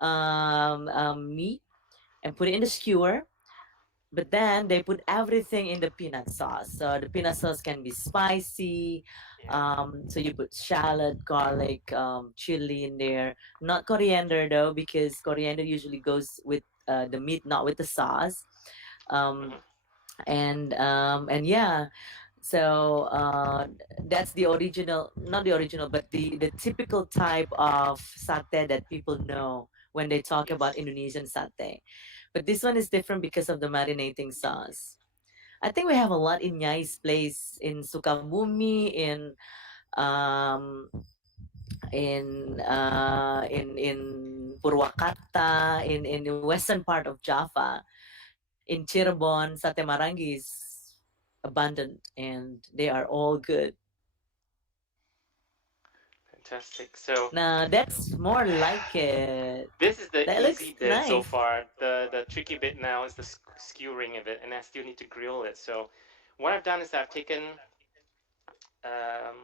meat and put it in the skewer. But then they put everything in the peanut sauce. So the peanut sauce can be spicy. Yeah. So you put shallot, garlic, chili in there. Not coriander though, because coriander usually goes with the meat, not with the sauce. Um, Hmm. and yeah, so that's the original, not the original, but the typical type of satay that people know when they talk about Yes. Indonesian satay. But this one is different because of the marinating sauce. I think we have a lot in Yai's place in Sukabumi, um, in Purwakarta, in the western part of Java, in Cirebon, Sate Maranggi is abundant, and they are all good. Fantastic. So Now that's more like it. this is the That looks easy bit so nice. far. The tricky bit now is the skewering of it, and I still need to grill it. So what I've done is I've taken um,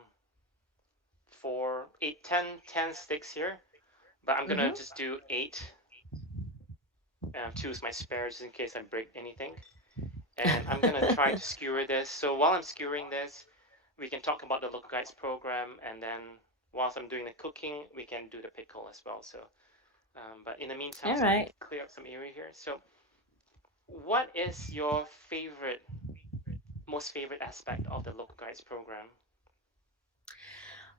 four, eight, 10 sticks here, but I'm gonna Mm-hmm. just do eight. Choose my spares in case I break anything, and I'm gonna try to skewer this. So while I'm skewering this, we can talk about the local guides program, and then whilst I'm doing the cooking, we can do the pickle as well. So, but in the meantime, All so let right. me clear up some area here. So, what is your most favorite aspect of the local guides program?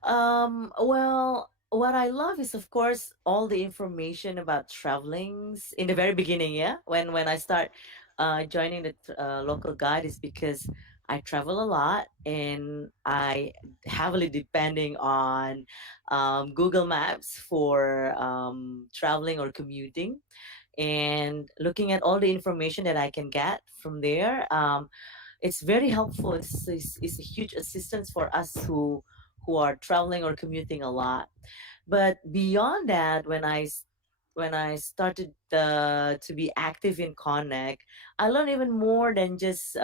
Well, what I love is, of course, all the information about travelings in the very beginning. Yeah, when I start joining the local guide is because I travel a lot and I heavily depending on Google Maps for traveling or commuting and looking at all the information that I can get from there. It's very helpful. It's a huge assistance for us who are traveling or commuting a lot. But beyond that, when I started to be active in Connect, I learned even more than just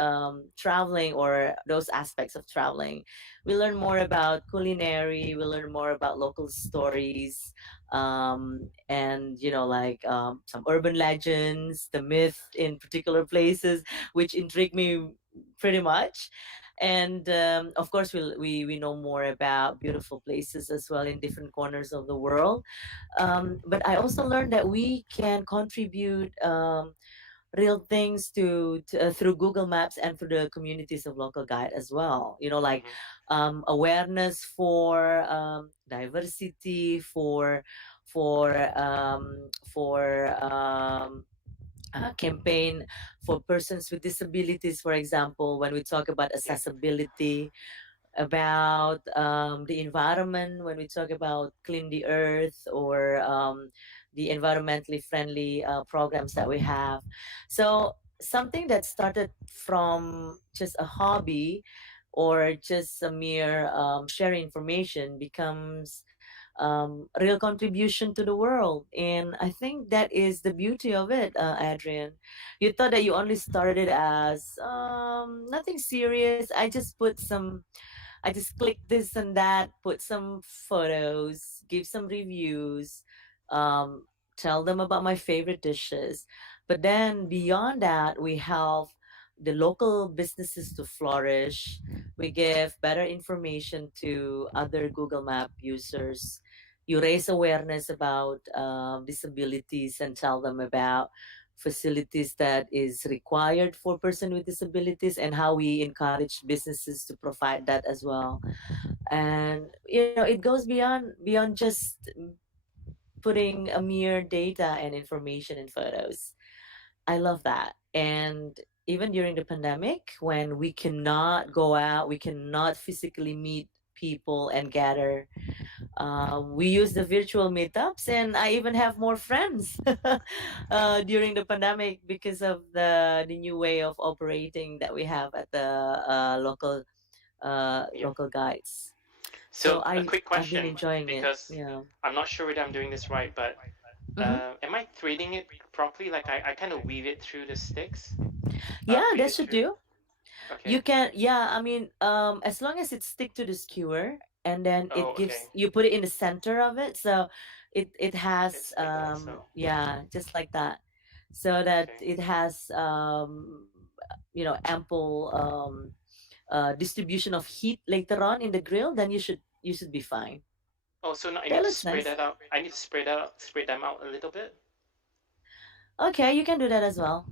traveling or those aspects of traveling. We learn more about culinary. We learn more about local stories, and like some urban legends, the myth in particular places, which intrigue me pretty much. And of course, we know more about beautiful places as well in different corners of the world. But I also learned that we can contribute real things to through Google Maps and through the communities of local guide as well. Like Mm-hmm. awareness for diversity, for campaign for persons with disabilities, for example, when we talk about Yeah. accessibility, about the environment, when we talk about clean the earth or the environmentally friendly programs that we have. So something that started from just a hobby or just a mere sharing information becomes real contribution to the world. And I think that is the beauty of it, Adrian. You thought that you only started as nothing serious. I just click this and that, put some photos, give some reviews, tell them about my favorite dishes. But then beyond that, we help. the local businesses to flourish. We give better information to other Google Map users. You raise awareness about disabilities and tell them about facilities that is required for person with disabilities and how we encourage businesses to provide that as well. And it goes beyond just putting a mere data and information in photos. I love that. And even during the pandemic, when we cannot go out, we cannot physically meet people and gather, we use the virtual meetups, and I even have more friends during the pandemic because of the new way of operating that we have at the Yeah. local guides. So So a quick I've been question, enjoying it. because Yeah. I'm not sure whether I'm doing this right, but Hmm. am I threading it properly? Like I kind of weave it through the sticks, Yeah, braid that it should through. do. Okay. You can, yeah, I mean, as long as it stick to the skewer, and then Oh, it okay. gives you put it in the center of it, so it has It's like that. So yeah, just like that, so that okay. it has ample distribution of heat later on in the grill, then you should be fine. Oh, so now I That need to looks spread nice. that out. I need to spread them out a little bit. Okay, you can do that as well.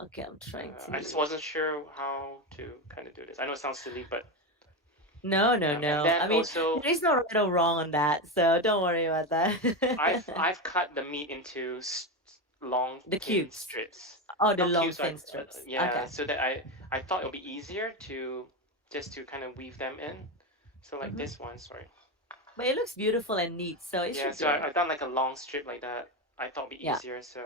Okay, I'm trying I just to. wasn't sure how to kind of do this. I know it sounds silly, but No, no, and no. then I mean, also there is no right or wrong on that, so don't worry about I've that. I've cut the meat into long The thin cubes. strips, Oh, the not long cubes. thin strips. Yeah, Okay. so that I thought it would be easier to just to kind of weave them in. So like Hmm. this one, sorry. But it looks beautiful and neat, so it Yeah, should so do. I've done like a long strip like that. I thought it'd be Yeah. easier. So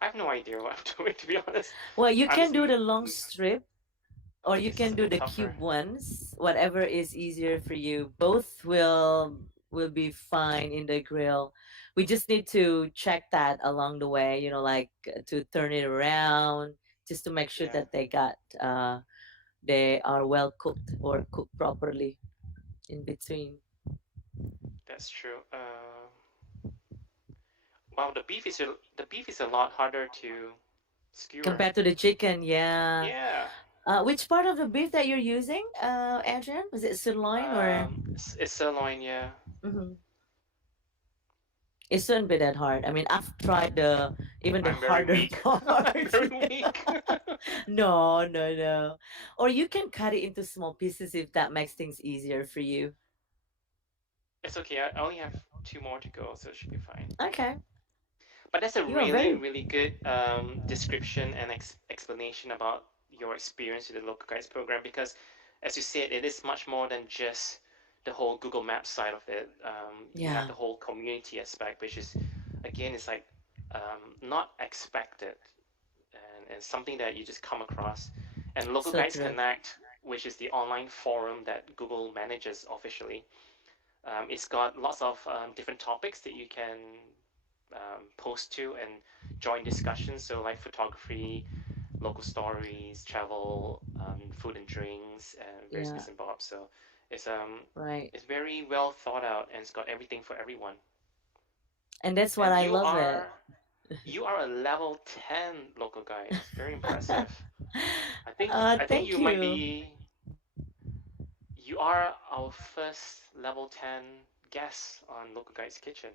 I have no idea what I'm doing, to be honest. Well, you I'm can just do the long strip, or you this is can a do bit the tougher. cube ones. Whatever is easier for you. Both will be fine in the grill. We just need to check that along the way, like to turn it around just to make sure Yeah, that they are well cooked or cooked properly in between. that's true. Wow, the beef is a lot harder to skewer. Compared to the chicken, yeah. Yeah. Which part of the beef that you're using, Adrian? Was it sirloin or? It's sirloin. Yeah. Mhm. It shouldn't be that hard. I mean, I've tried even the I'm very harder weak. I'm part. very Yeah. weak. No, no, no. Or you can cut it into small pieces if that makes things easier for you. It's okay. I only have two more to go, so it should be fine. Okay. But that's a You are really, very. really good description and explanation about your experience with the local guides program, because, as you said, it is much more than just the whole Google Maps side of it. You have Yeah, the whole community aspect, which is, again, it's like not expected, and something that you just come across. And Local so Guides true. Connect, which is the online forum that Google manages officially, it's got lots of different topics that you can post to and join discussions. So like photography, local stories, travel, food and drinks, and various Yeah, bits and bobs. So it's um right. it's very well thought out, and it's got everything for everyone. And that's what And I love it. you are a level 10 local guide. It's very impressive. I think Thank you might you. be you are our first level 10 guest on Local Guides Kitchen.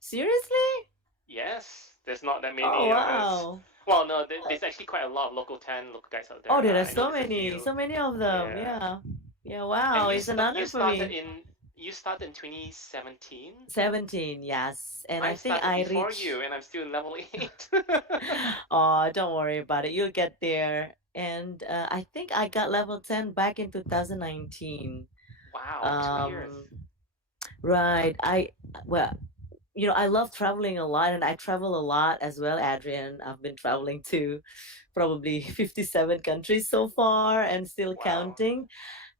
Seriously? Yes, there's not that Oh, many of us. wow. Well, no, there's actually quite a lot of local 10 local guides out Oh, there. there are I know so there's a many, few. so many of them. Yeah. Yeah. Yeah, And wow. It's an honor you for started me. in 2017. 17, yes. And I I think started I before reached. you, and I'm still in level 8. Oh, don't worry about it. You'll get there. And I think I got level 10 back in 2019. Wow, 2 years. Um, right. Well, I love traveling a lot and I travel a lot as well, Adrian. I've been traveling to probably 57 countries so far and still Wow. counting.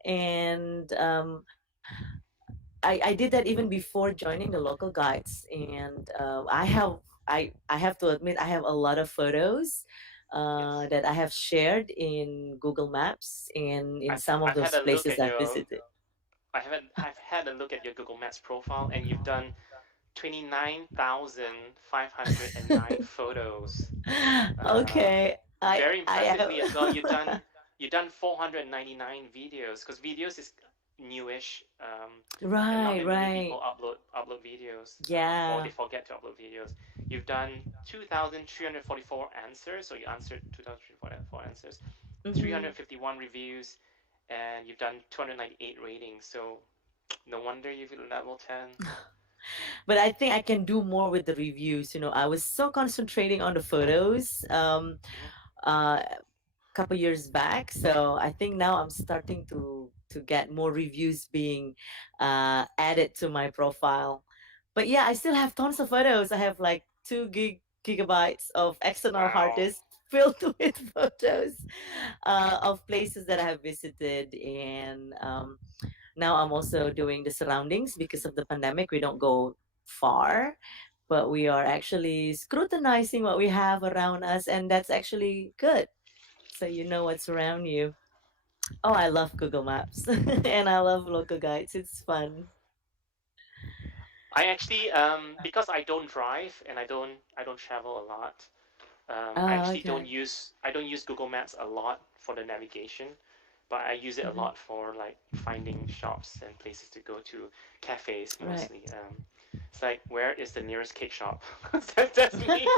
And I did that even before joining the local guides. And I have to admit, I have a lot of photos Yes. that I have shared in Google Maps and in some of I've had those a look places at I've your visited. I've had a look at your Google Maps profile, and you've done 29,509 photos. Uh, Okay. very I impressively as well. am. You've done 499 videos because videos is newish, and not Right, that many right. people upload videos, or they Yeah. forget to upload videos. You've done 2,344 answers, so you answered 2,344 answers, Hmm. 351 reviews, and you've done 298 ratings. So no wonder you've level 10. But I think I can do more with the reviews. I was so concentrating on the photos Mhm. uh couple years back. So I think now I'm starting to get more reviews being added to my profile. But yeah, I still have tons of photos. I have like 2 gigabytes of external hard Wow. disk filled with photos of places that I have visited. And now I'm also doing the surroundings because of the pandemic. We don't go far, but we are actually scrutinizing what we have around us, and that's actually good, so you know what's around you. Oh, I love Google Maps and I love local guides. It's fun. I actually, because I don't drive and I don't travel a lot. I Oh, actually okay. I don't use Google Maps a lot for the navigation, but I use it a Hmm. lot for like finding shops and places to go to, cafes Right. mostly. It's like, where is the nearest cake shop? That's me.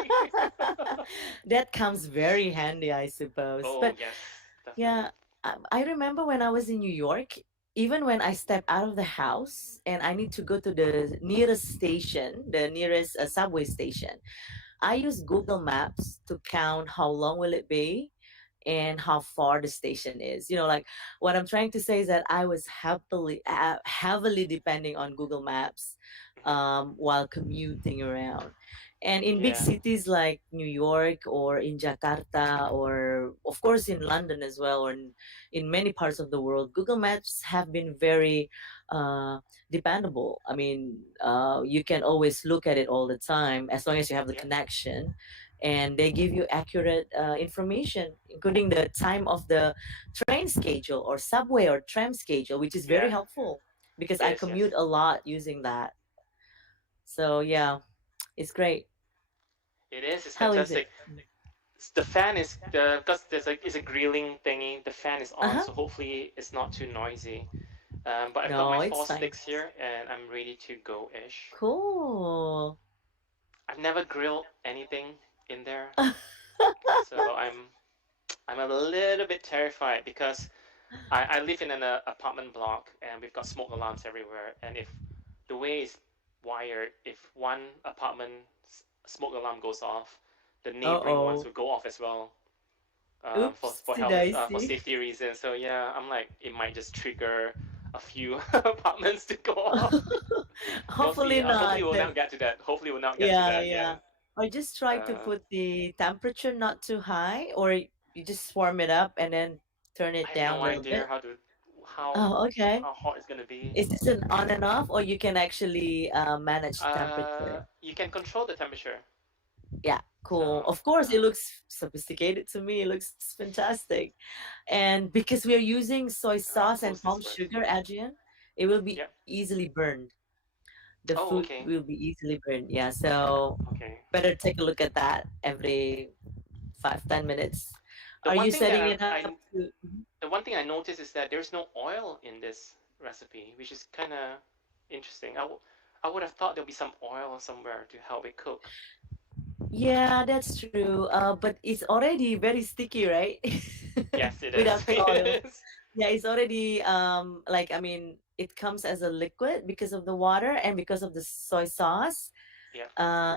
That comes very handy, I suppose. Oh But yes, definitely. yeah, I remember when I was in New York, even when I step out of the house and I need to go to the nearest station, the nearest subway station, I use Google Maps to count how long will it be and how far the station is. Like what I'm trying to say is that I was heavily depending on Google Maps Hmm. while commuting around. And in big Yeah, cities like New York or in Jakarta or of course in London as well, or in many parts of the world, Google Maps have been very uh, dependable. I mean, you can always look at it all the time as long as you have the yeah, connection, and they give you accurate information, including the time of the train schedule or subway or tram schedule, which is very yeah. helpful because I Yes, yes. commute a lot using that. So yeah, it's great. It is. It's How is it? fantastic. The fan is the because it's a grilling thingy. The fan is Uh on, huh. so hopefully it's not too noisy. But I've got my No, four it's fine. sticks here, and I'm ready to go ish. Cool. I've never grilled anything in there, so I'm a little bit terrified because I live in an apartment block and we've got smoke alarms everywhere. And if the way it's wired, if one apartment smoke alarm goes off, the Uh neighboring ones oh. will go off as well. Oops, For did health I for see? safety reasons. So yeah, I'm like, it might just trigger a few apartments to go off. We'll see. Hopefully Hopefully not. we'll not get to that. Hopefully we'll not get to Yeah, that. Yeah. yeah. Or just try to Uh, put the temperature not too high, or you just warm it up and then turn I it have down no a little idea bit. how Oh, okay. how hot it's gonna be. Is this an on and off, or you can actually manage temperature? You can control the temperature. Yeah, So cool. Of course, it looks sophisticated to me. It looks fantastic. And because we are using soy how sauce and close this palm first. sugar, Adrian, it will be Yep. easily burned. The Oh, food okay. will be easily burned. Yeah, so Okay. better take a look at that every 5, 10 minutes. The Are one you thing that setting it up to? Mhm. the one thing I noticed is that there's no oil in this recipe, which is kind of interesting. I would have thought there'll be some oil somewhere to help it cook. Yeah, that's true. But it's already very sticky, right? Yes, it is. Without the oil. It is. Yeah, it's already like, I mean, it comes as a liquid because of the water and because of the soy sauce. Yeah.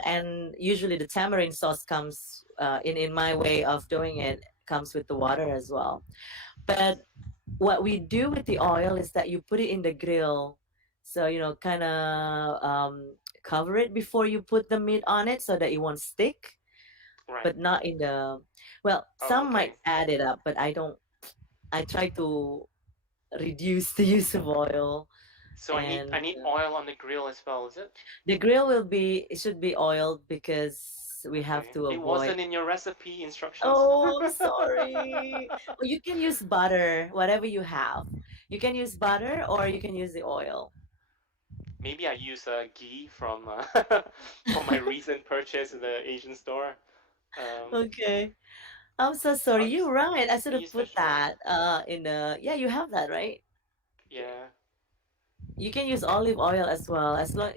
And usually the tamarind sauce comes in my way of doing it, comes with the water as well. But what we do with the oil is that you put it in the grill, so kind of cover it before you put the meat on it so that it won't stick, Right. but not in the, well, Oh, some might okay. add it up, but I don't. I try to reduce the use of oil. So I And need oil on the grill as well, is it? the grill it should be oiled because we have Okay. to It avoid. wasn't in your recipe instructions. Oh, I'm sorry. Well, you can use butter, whatever you have. You can use butter or you can use the oil. Maybe I use ghee from from my recent purchase in the Asian store. Um, Okay. I'm so sorry. I'll use You're right. I should I have use put vegetable oil. that in the yeah, you have that, right? Yeah. You can use olive oil as well, as long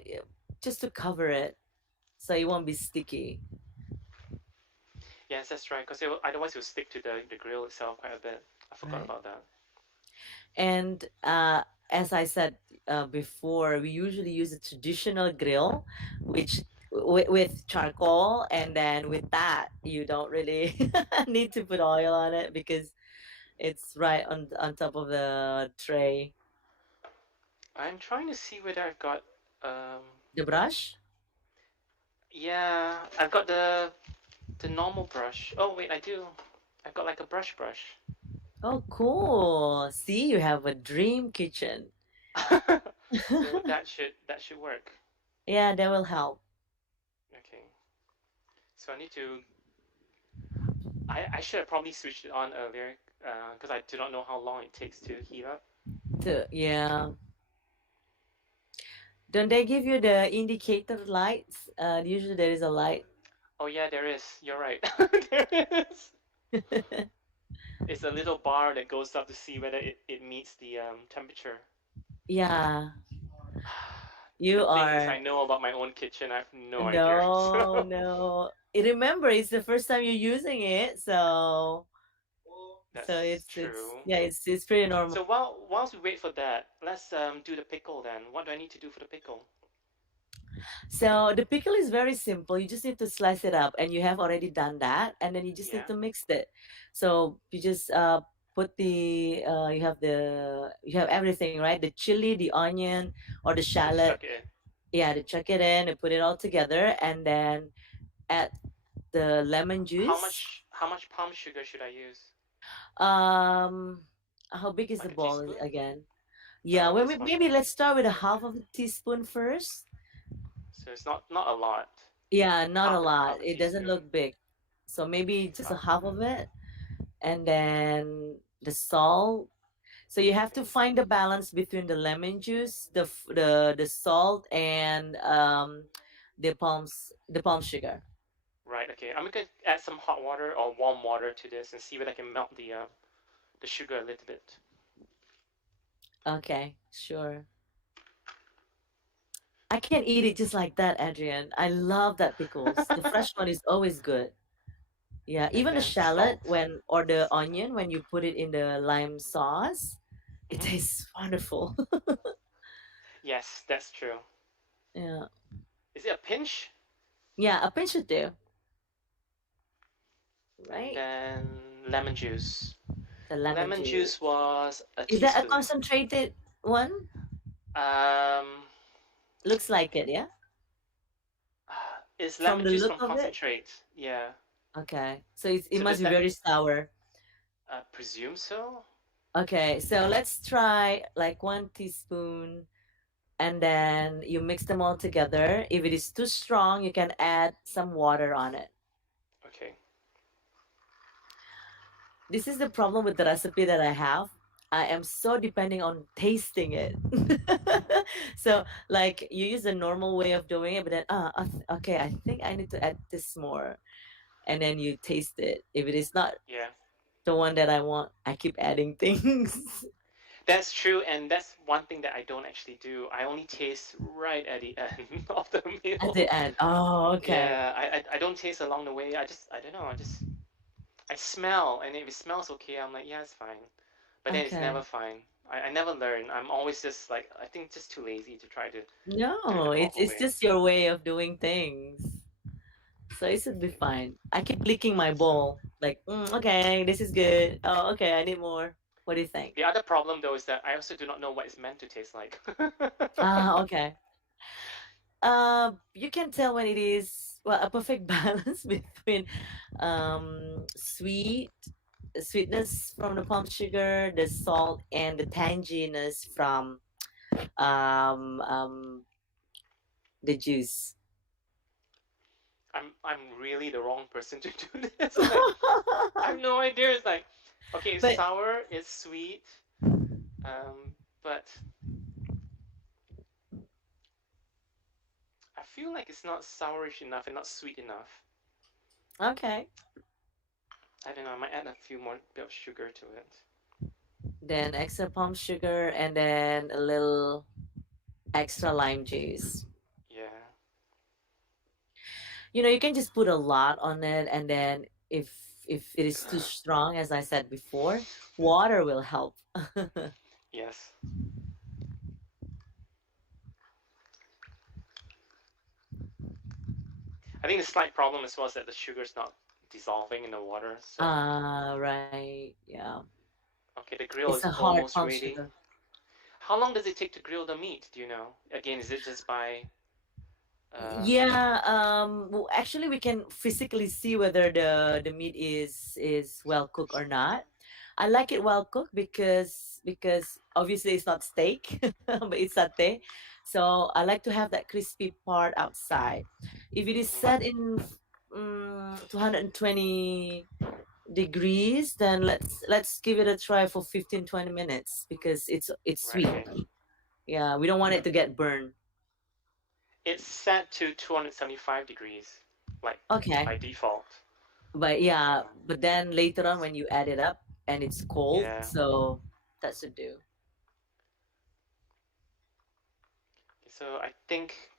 just to cover it so it won't be sticky. Yes, that's right. Because otherwise it will stick to the grill itself quite a bit. I forgot Right. about that. And as I said before, we usually use a traditional grill, which with charcoal, and then with that, you don't really need to put oil on it because it's right on top of the tray. I'm trying to see whether I've got. Um, The brush? yeah, I've got the normal brush. Oh wait, I do. I've got like a brush. Oh, cool. See, you have a dream kitchen. So that should work. Yeah, that will help. Okay. So I need to. I should have probably switched it on earlier because I do not know how long it takes to heat up. Yeah. Don't they give you the indicator lights? Usually there is a light. Oh yeah, there is. You're right. There is. It's a little bar that goes up to see whether it meets the temperature. Yeah, The you things I are. know about my own kitchen, I have no idea. No, So no. Remember, it's the first time you're using it, so that's it's true. yeah, it's pretty normal. So whilst we wait for that, let's do the pickle then. What do I need to do for the pickle? So the pickle is very simple. You just need to slice it up, and you have already done that, and then you just need Yeah, to mix it. So you just put you have everything, right? The chili, the onion, or the and just shallot. chuck it in. Yeah, to chuck it in and put it all together, and then add the lemon How juice. much palm sugar should I use? Um, how big is the Like a ball teaspoon? again? Yeah, well, This one. maybe let's start with a half of a teaspoon first. So it's not a lot. Yeah, not a lot. Half a It doesn't teaspoon. look big. So maybe just a Uh, half of it. And then the salt. So you have to find the balance between the lemon juice, the salt, and the palm sugar. right. Okay. I'm gonna add some hot water or warm water to this and see whether I can melt the sugar a little bit. Okay, sure. I can eat it just like that, Adrian. I love that pickles. The fresh one is always good. Yeah, And even the then shallot salt. when or the onion when you put it in the lime sauce, it Hmm. tastes wonderful. Yes, that's true. Yeah. Is it a pinch? Yeah, a pinch should do, And right? then lemon juice. The lemon Lemon juice. juice was a Is that a teaspoon. concentrated one? Um, Looks like it, yeah? is From lemon the juice look from of it? concentrate? Yeah. Okay. So it So must does be that very sour. presume so? Okay, so let's try like 1 teaspoon and then you mix them all together. If it is too strong, you can add some water on it. Okay. This is the problem with the recipe that I have. I am so depending on tasting it. So, like, you use the normal way of doing it, but then, okay, I think I need to add this more. And then you taste it. If it is not Yeah. the one that I want, I keep adding things That's true, and that's one thing that I don't actually do. I only taste right at the end of the at meal. the end. Oh, okay. Yeah, I don't taste along the way. I don't know. I smell, and if it smells okay, I'm like, yeah, it's fine. But then it's never Okay. fine. I never learn. I'm always just like, I think just too lazy to try to do it the No, proper it's way. just your way of doing things. So it should be Okay. fine. I keep licking my So bowl. Like, okay, this is good. Oh, okay, I need more. What do you think? the other problem though is that I also do not know what it's meant to taste like. Ah, okay. You can tell when it is well a perfect balance between sweetness from the palm sugar, the salt, and the tanginess from um um the juice. I'm really the wrong person to do this. Like I have no idea. It's like okay, it's But sour, it's sweet, but I feel like it's not sourish enough and not sweet enough. okay, I don't know. I might add a few more bit of sugar to it. Then extra palm sugar and then a little extra lime juice. Yeah. You can just put a lot on it, and then if it is too strong, as I said before, water will help. Yes. I think the slight problem as well is that the sugar's not dissolving in the water. So Right. Yeah. okay, the It's grill a is hard almost palm ready. sugar. How long does it take to grill the meat? Do you know? Again, is it just by Yeah, well, actually we can physically see whether the meat is well cooked or not. I like it well cooked because obviously it's not steak, but it's satay. So I like to have that crispy part outside. If it is set mhm. in 220 degrees, then let's give it a try for 15-20 minutes because it's Right? sweet. Okay. Yeah, we don't want it to get burned. It's set to 275 degrees, like Okay. by default. But yeah, Um, but then later on when you add it up and it's cold, yeah. so that should do. So I think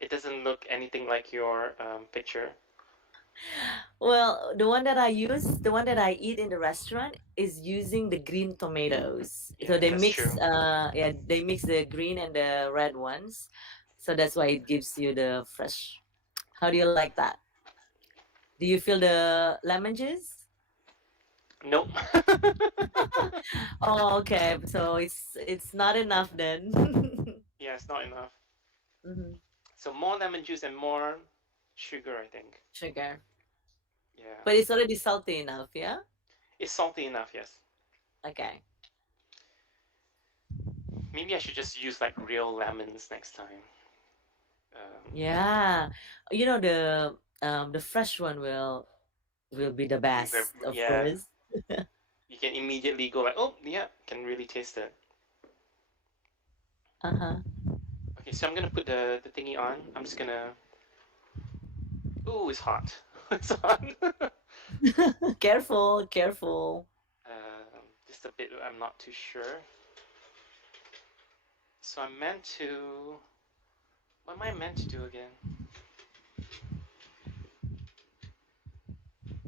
it doesn't look anything like your picture. Well, the one that I eat in the restaurant is using the green tomatoes. So Yeah, they that's mix true. they mix the green and the red ones. So that's why it gives you the fresh. How do you like that? Do you feel the lemon juice? Nope. Oh, okay. So it's not enough then. Yeah, it's not enough. Mhm. So more lemon juice and more sugar, I think. Sugar. Yeah. But it's already salty enough, yeah? It's salty enough, yes. Okay. Maybe I should just use like real lemons next time. Um, Yeah. The fresh one will be the best, of yeah, course. you can immediately go like, oh yeah, can really taste it. Uh-huh. Okay, so I'm gonna put the thingy on. I'm just gonna. Ooh, it's hot. It's hot. Careful, careful. Just a bit. I'm not too sure. So I'm meant to. What am I meant to do again?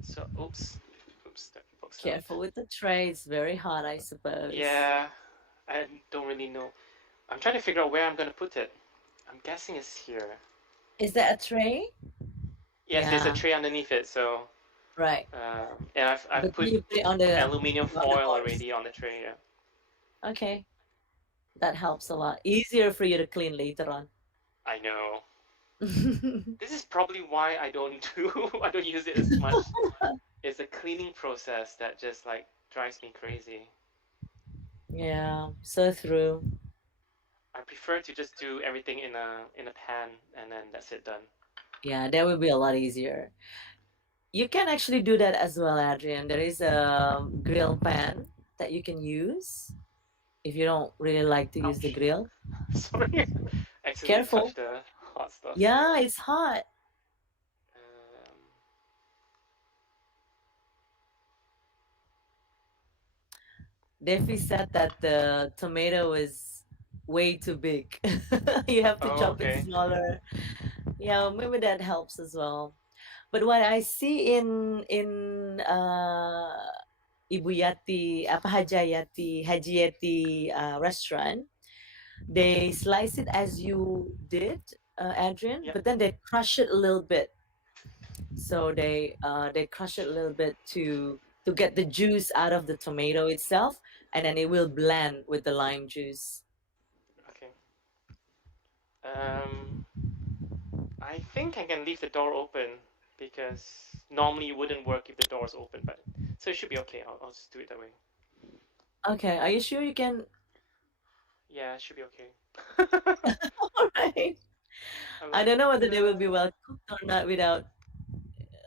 So, oops, that box out. Careful with the tray. It's very hot, I suppose. Yeah, I don't really know. I'm trying to figure out where I'm gonna put it. I'm guessing it's here. Is that a tray? Yes, there's a Yeah, tray underneath it. So, right. and I've But then put you put it aluminium on the foil bars. already on the tray. Yeah. Okay, that helps a lot. Easier for you to clean later on. I know. This is probably why I don't do I don't use it as much. It's a cleaning process that just like drives me crazy. Yeah, so through. I prefer to just do everything in a pan and then that's it done. Yeah, that will be a lot easier. You can actually do that as well, Adrian. There is a grill pan that you can use if you don't really like to use the Ouch. grill. Sorry. Accidentally Careful. touched the hot stuff. Yeah, it's hot. Um, Defi said that the tomato is way too big. You have to oh, chop it okay. smaller. Yeah, maybe that helps as well. But what I see in Ibu Yati, apa Haji Yeti restaurant, they slice it as you did, Adrian, Yep. but then they crush it a little bit. So they crush it a little bit to get the juice out of the tomato itself, and then it will blend with the lime juice. Okay. Um, I think I can leave the door open because normally it wouldn't work if the door is open, but so it should be okay. I'll just do it that way. Okay, are you sure you can? Yeah, it should be okay. All right. I'm I like, don't know whether they will be well cooked or not without.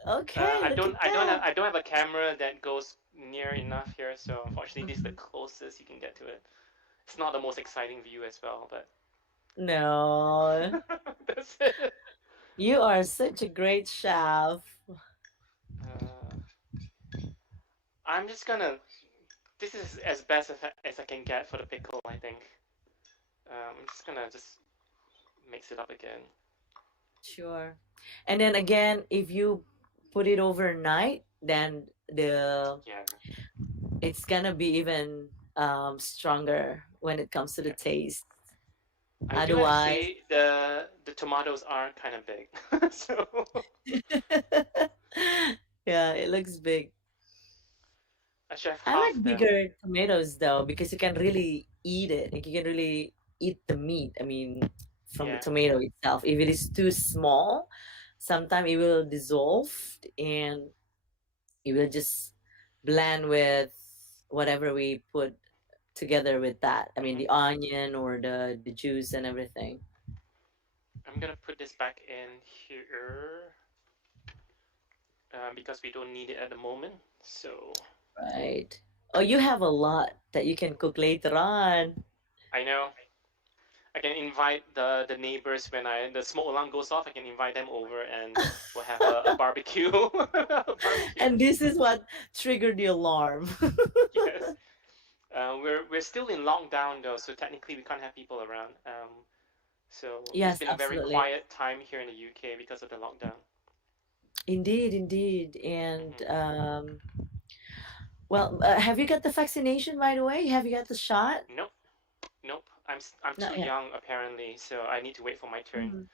Okay, I look don't, at that. I don't have a camera that goes near enough here, so unfortunately, this is the Mhm. closest you can get to it. It's not the most exciting view as well, but No, that's it. you are such a great chef. Uh, I'm just gonna. This is as best as I can get for the pickle. I think. I'm just gonna just mix it up again. Sure. And then again, if you put it overnight, then Yeah, it's gonna be even stronger when it comes to the yeah. taste. I do have to Otherwise, say the tomatoes are kind of big, so yeah, it looks big. I should have I like half them. bigger tomatoes though because you can really eat it. Like you can really eat the meat. I mean, from the Yeah, tomato itself. If it is too small, sometimes it will dissolve and it will just blend with whatever we put together with that. I mean, hmm the onion or the juice and everything. I'm gonna put this back in here because we don't need it at the moment. So Right. Oh, you have a lot that you can cook later on. I know I can invite the neighbors when the smoke alarm goes off. I can invite them over and we'll have a barbecue. A barbecue. And this is what triggered the alarm. Yes. We're still in lockdown though, so technically we can't have people around. So it's Yes, been a very absolutely. quiet time here in the UK because of the lockdown. Indeed, indeed. And hmm well, have you got the vaccination by the way? Have you got the shot? Nope, nope. I'm too Not yet. young apparently, so I need to wait for my turn. Mhm.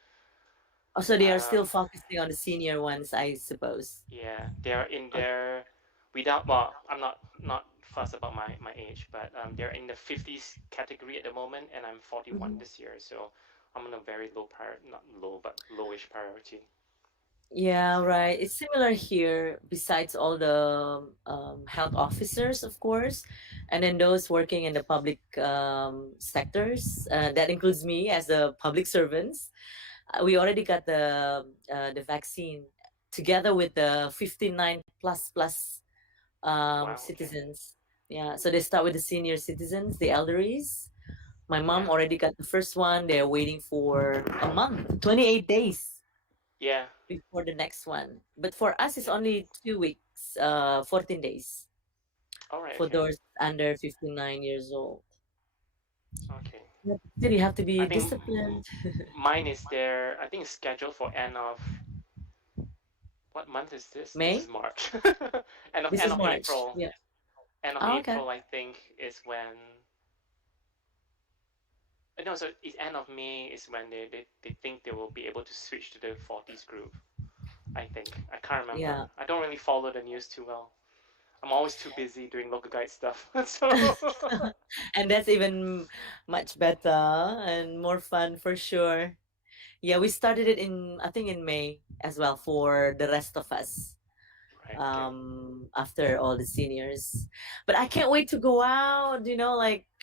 Oh, so they are still Um, focusing on the senior ones, I suppose. yeah, they're in Okay. their without. Well, I'm not fussed about my age, but they're in the 50s category at the moment, and I'm 41 Mhm. this year, so I'm on a very low prior, not low, but lowish priority. Yeah, So, right. It's similar here, besides all the health officers, of course, and then those working in the public sectors. That includes me as a public servants. We already got the vaccine together with the 59 plus wow, okay, citizens. Yeah, so they start with the senior citizens, the elderlies. My yeah, mom already got the first one. They're waiting for a month, 28 days yeah, before the next one. But for us, it's yeah. only 2 weeks, 14 days All right, for okay, those under 59 years old. okay. But still, you have to I be think disciplined. mine is there. I think it's scheduled for end of what month is this? This is May? March. end of This end is of March. April. Yeah. End of Oh, okay. April, I think, is when. No, so it's end of May is when they think they will be able to switch to the 40s group. I think. I can't remember. Yeah. I don't really follow the news too well. I'm always too busy doing local guide stuff. So, And that's even much better and more fun for sure. Yeah, we started it in, I think in May as well for the rest of us. right, okay. After all the seniors, but I can't wait to go out,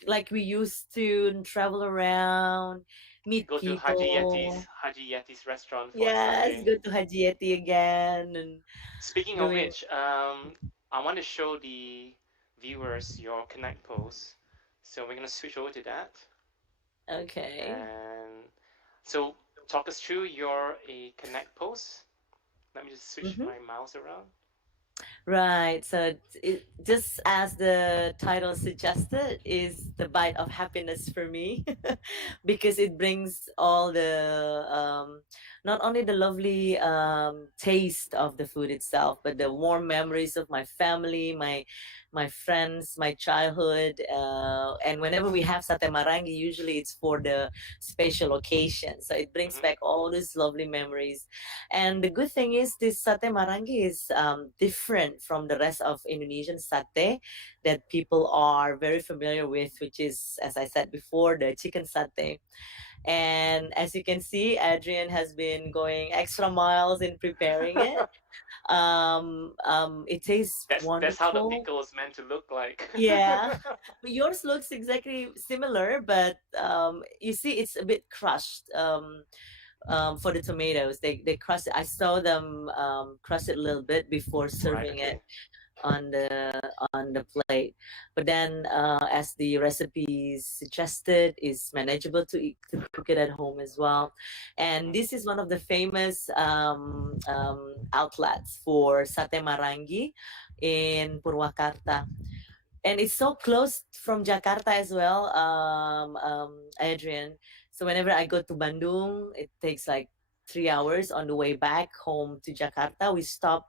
like we used to, and travel around, meet Go to people. Haji Yetti's restaurant for a Yes, Sunday. go to Haji Yetty again and Speaking of doing. which, I want to show the viewers your Connect post. So we're gonna switch over to that. Okay. And so talk us through your a Connect post. Let me just switch Mm-hmm. my mouse around. Right. So just as the title suggested, is the bite of happiness for me, because it brings all not only the lovely taste of the food itself, but the warm memories of my family, my friends, my childhood, and whenever we have Sate Maranggi, usually it's for the special occasion. So it brings hmm back all these lovely memories. And the good thing is this Sate Maranggi is different from the rest of Indonesian sate that people are very familiar with, which is, as I said before, the chicken satay. And as you can see, Adrian has been going extra miles in preparing it. It tastes that's how the wonderful. pickle is meant to look like. Yeah, but yours looks exactly similar, but you see, it's a bit crushed. For the tomatoes. They crush it. I saw them crush it a little bit before Right. serving it. Okay. on the plate. But then, as the recipe suggested, is manageable to eat, to cook it at home as well. And Mm-hmm. this is one of the famous outlets for Sate Maranggi in Purwakarta, and it's so close from Jakarta as well, Adrian. So whenever I go to Bandung, it takes like 3 hours on the way back home to Jakarta. We stop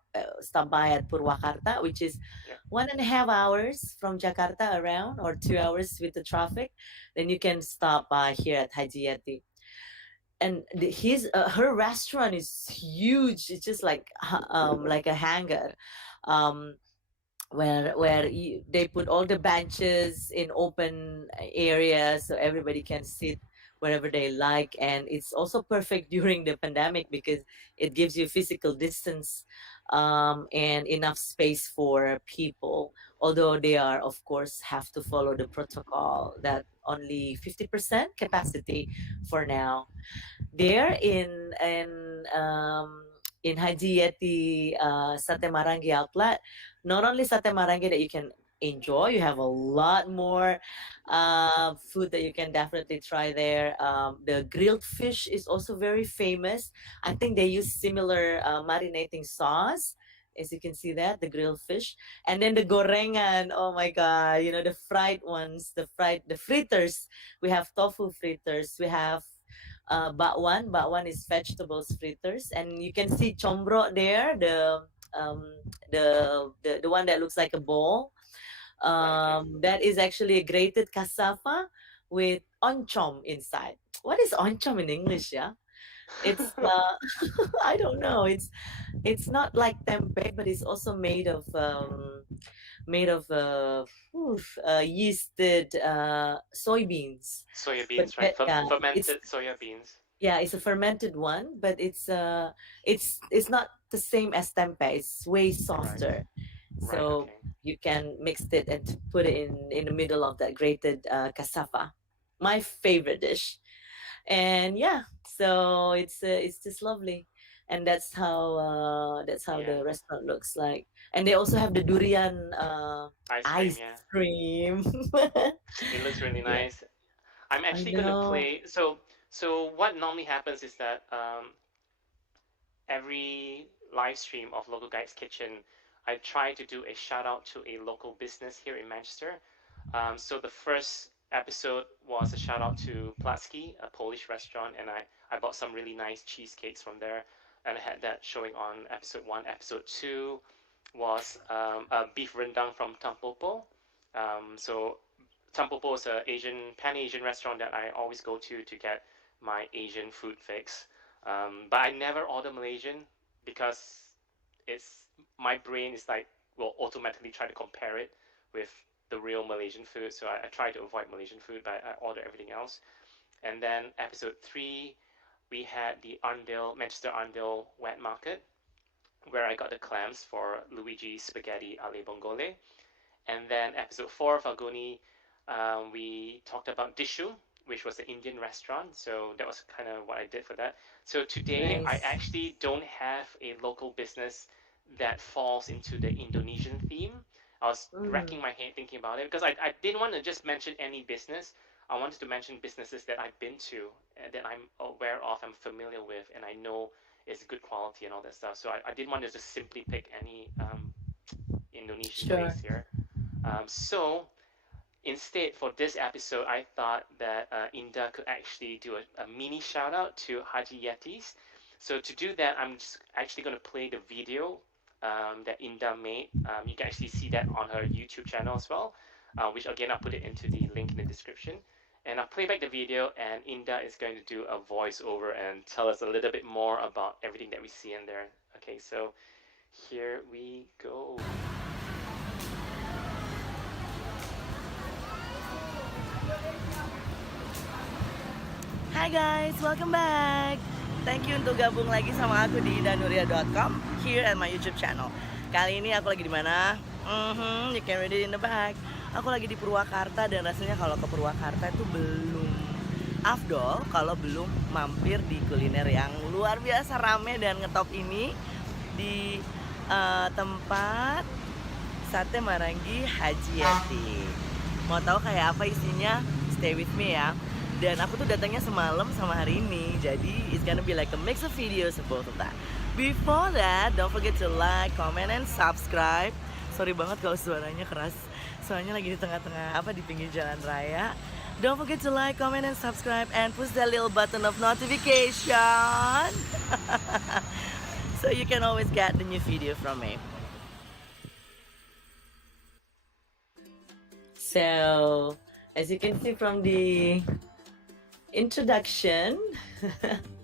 by at Purwakarta, which is Yep. 1.5 hours from Jakarta around, or 2 hours with the traffic. Then you can stop by here at Haji Yetty. And her restaurant is huge. It's just like a hangar. Um, where they put all the benches in open areas so everybody can sit wherever they like, and it's also perfect during the pandemic because it gives you physical distance, and enough space for people, although they are of course have to follow the protocol that only 50% capacity for now there in Haji Yeti Sate Marangi outlet. Not only Sate Marangi that you can enjoy, you have a lot more food that you can definitely try there. The grilled fish is also very famous. I think they use similar marinating sauce. As you can see that, the grilled fish. And then the gorengan, oh my God, the fried ones, the fritters. We have tofu fritters. We have bakwan. Bakwan is vegetables fritters, and you can see chombro there, um, the one that looks like a ball. Right. Okay. That is actually a grated cassava with oncom inside. What is oncom in English? Yeah, it's I don't know. It's not like tempeh, but it's also made of yeasted soybeans. Soya But beans, right? that, yeah, it's Fermented soya beans. yeah, it's a fermented one, but it's not the same as tempeh. It's way Right. softer. Right. So Okay. you can mix it and put it in the middle of that grated cassava. My favorite dish. And yeah, so it's just lovely. And that's how Yeah. the restaurant looks like. And they also have the durian Ice cream. ice Yeah. cream. It looks really Yeah, nice. I'm I actually gonna know. play. So what normally happens is that every live stream of Local Guides Kitchen, I try to do a shout out to a local business here in Manchester. So the first episode was a shout out to Placki, a Polish restaurant, and I bought some really nice cheesecakes from there, and I had that showing on episode one. Episode two was a beef rendang from Tampopo. So Tampopo is a Pan Asian restaurant that I always go to get my Asian food fix. But I never order Malaysian because it's my brain is like will automatically try to compare it with the real Malaysian food. So I try to avoid Malaysian food, but I order everything else. And then episode three, we had the Manchester Arndale wet market, where I got the clams for Luigi spaghetti alle bongole. And then episode four of Agoni, we talked about Dishu, which was an Indian restaurant. So that was kind of what I did for that. So today, I Nice. actually don't have a local business that falls into the Indonesian theme. I was Mm, racking my head thinking about it because I didn't want to just mention any business. I wanted to mention businesses that I've been to, that I'm aware of, I'm familiar with, and I know is good quality and all that stuff. So I didn't want to just simply pick any Indonesian sure. place here. So instead, for this episode, I thought that Indah could actually do a mini shout out to Haji Yetty's. So to do that, I'm just actually going to play the video that Indah made. You can actually see that on her YouTube channel as well, which again, I'll put it into the link in the description. And I'll play back the video, and Indah is going to do a voiceover and tell us a little bit more about everything that we see in there. Okay, so here we go. Hai guys, welcome back. Thank you untuk gabung lagi sama aku di danuria.com here at my YouTube channel. Kali ini aku lagi di mana? You can read it in the back. Aku lagi di Purwakarta dan rasanya kalau ke Purwakarta itu belum afdol kalau belum mampir di kuliner yang luar biasa rame dan ngetop ini di tempat Sate Maranggi Haji Yetty. Mau tahu kayak apa isinya? Stay with me ya. Dan aku tuh datangnya semalam sama hari ini, jadi it's gonna be like a mix of videos of both of that. Before that, don't forget to like, comment, and subscribe. Sorry banget kalau suaranya keras, soalnya lagi di tengah-tengah di pinggir jalan raya. Don't forget to like, comment, and subscribe, and push that little button of notification so you can always get the new video from me. So, as you can see from the introduction,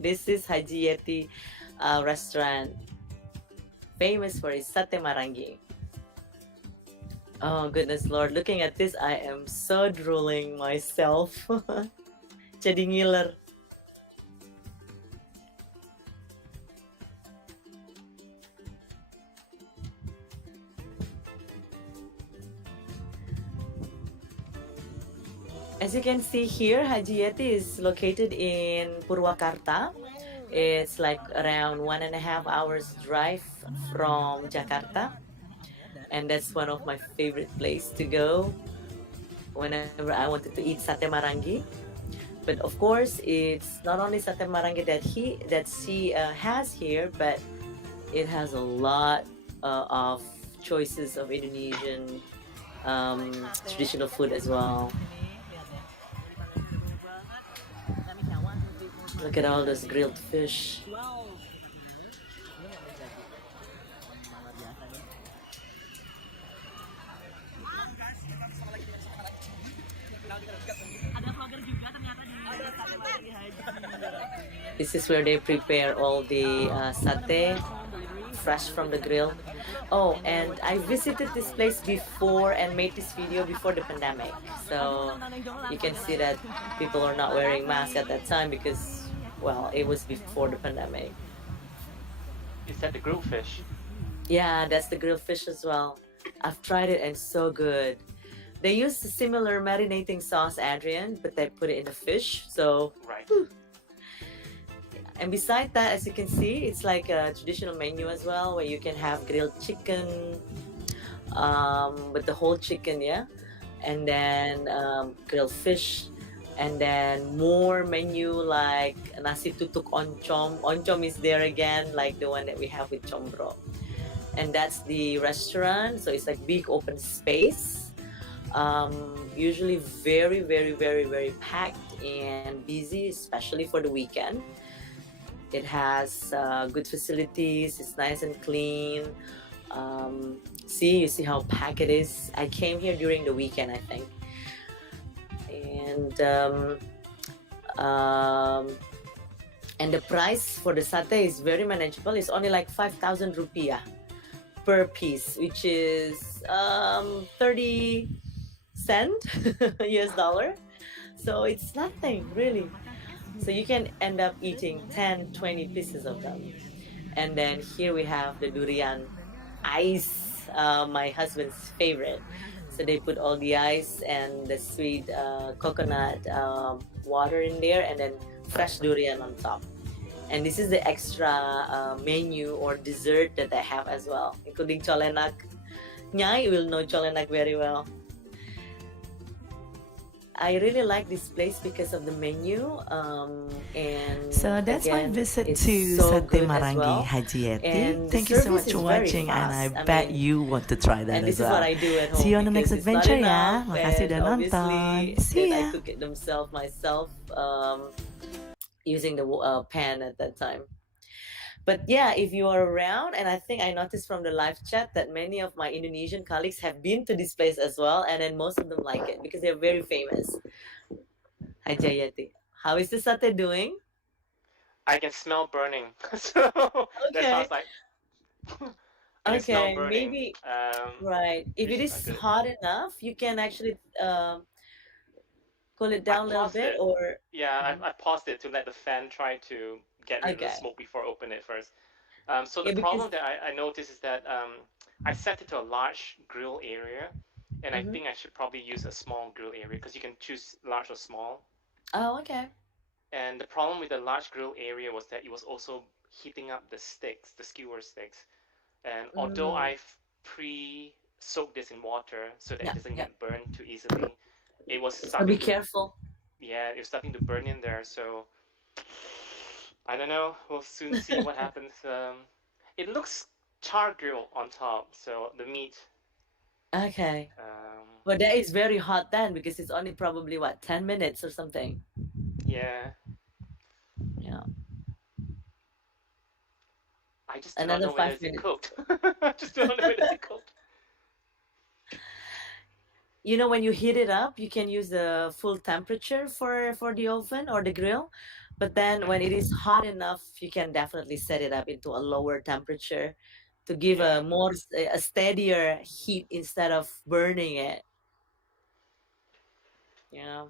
this is Haji Yetty restaurant, famous for its Sate Maranggi. Oh goodness Lord, looking at this, I am so drooling myself. Jadi ngiler. As you can see here, Haji Yetty is located in Purwakarta. It's like around 1.5 hours drive from Jakarta. And that's one of my favorite place to go whenever I wanted to eat Sate Maranggi. But of course, it's not only Sate Maranggi that she has here, but it has a lot of choices of Indonesian traditional food as well. Look at all those grilled fish. This is where they prepare all the satay fresh from the grill. Oh, and I visited this place before and made this video before the pandemic. So you can see that people are not wearing masks at that time because, well, it was before the pandemic. Is that the grilled fish? Yeah, that's the grilled fish as well. I've tried it and it's so good. They use a similar marinating sauce, Adrian, but they put it in the fish. So Right. And beside that, as you can see, it's like a traditional menu as well, where you can have grilled chicken, with the whole chicken, yeah, and then grilled fish, and then more menu like nasi tutuk oncom. Oncom is there again, like the one that we have with chombro. And that's the restaurant, so it's like big open space. Usually very, very, very, very packed and busy, especially for the weekend. It has good facilities. It's nice and clean. You see how packed it is. I came here during the weekend, I think. And the price for the satay is very manageable. It's only like 5,000 rupiah per piece, which is 30 cent US dollar. So it's nothing really. So you can end up eating 10, 20 pieces of them. And then here we have the durian ice, my husband's favorite. So they put all the ice and the sweet coconut water in there, and then fresh durian on top. And this is the extra menu or dessert that I have as well, including cholenak. Nyai will know cholenak very well. I really like this place because of the menu, and so that's again, my visit it's to so Sate good as Maranggi well. Haji Yetty. And the Thank you so service much is for very watching, and I fast. bet mean, you want to try that and this as is what well. I do at home. See you on the next because it's not adventure ya. enough, Makasih udah and nonton. obviously See then I ya. cook it myself, using the pan at that time. But yeah, if you are around, and I think I noticed from the live chat that many of my Indonesian colleagues have been to this place as well, and then most of them like it because they're very famous. Hi Jayati. How is the satay doing? I can smell burning. So that Okay. sounds like I can smell Okay, burning. maybe right. If Which it is not is good. hot enough, you can actually cool it I down a little paused bit, it. or Yeah, I paused it to let the fan try to get rid of the okay. smoke before I open it first. So the Yeah, because problem that I noticed is that I set it to a large grill area, and I mhm. think I should probably use a small grill area because you can choose large or small. Oh, okay. And the problem with the large grill area was that it was also heating up the sticks, the skewer sticks. And although Mm, I've pre soak this in water so that it Yeah, doesn't yeah. get burned too easily. It was So be starting to, careful. yeah, it was starting to burn in there. So I don't know. We'll soon see what happens. It looks char grill on top, so the meat. Okay. Um, Well, that is very hot then because it's only probably what, 10 minutes or something. yeah, Yeah. I just do not Another know whether 5 it's minutes. cooked. I just do not know whether it's cooked. You know, when you heat it up, you can use the full temperature for the oven or the grill. But then when it Mm, is hot enough, you can definitely set it up into a lower temperature to give yeah. a steadier heat instead of burning it. Yeah.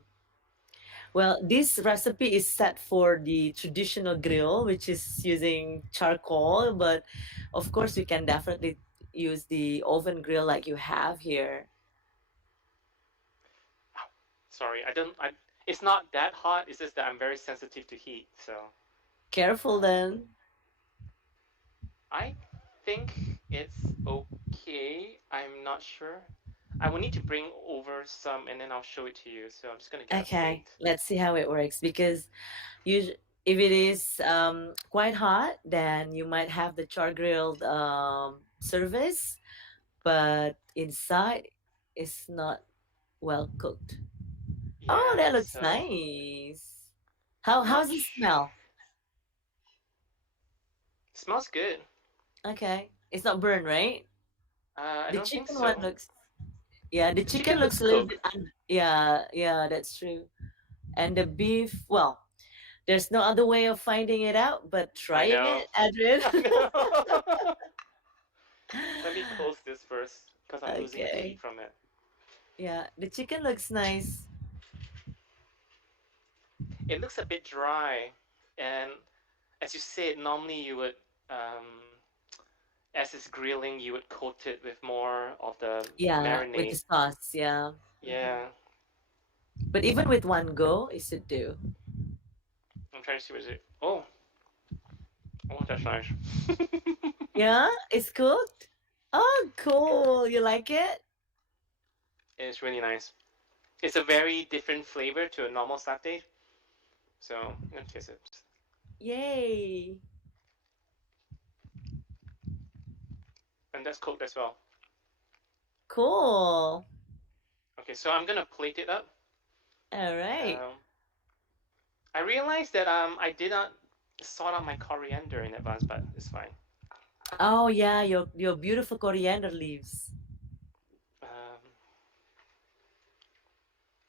Well, this recipe is set for the traditional grill, which is using charcoal, but of course you can definitely use the oven grill like you have here. Sorry, I don't. I. It's not that hot. It's just that I'm very sensitive to heat. So Careful um, then. I think it's okay. I'm not sure. I will need to bring over some and then I'll show it to you. So I'm just gonna get a Okay, plate. let's see how it works because if it is quite hot, then you might have the char grilled service, but inside it's not well cooked. Oh, Yeah. that looks So nice. not. How's it smell? Smells good. Okay, it's not burned, right? I The don't think chicken one so. looks, yeah, the The chicken chicken looks looks a little cooked. bit yeah, yeah, that's true. And the beef, well, there's no other way of finding it out but I trying know. it, Adrian. I know. Let me close this first because I'm losing the heat Okay. from it. Yeah, the chicken looks nice. It looks a bit dry, and as you said, normally you would, as it's grilling, you would coat it with more of the Yeah, with the marinade. sauce, yeah. Yeah, But even with one go, it should do. I'm trying to see what is it. Oh, that's nice. Yeah, it's cooked. Oh, cool. You like it? It's really nice. It's a very different flavor to a normal satay. So I'm gonna taste it. Yay. And that's cooked as well. Cool. Okay, so I'm gonna plate it up. All right. Um, I realized that I did not sort out my coriander in advance, but it's fine. Oh yeah, your beautiful coriander leaves. Um,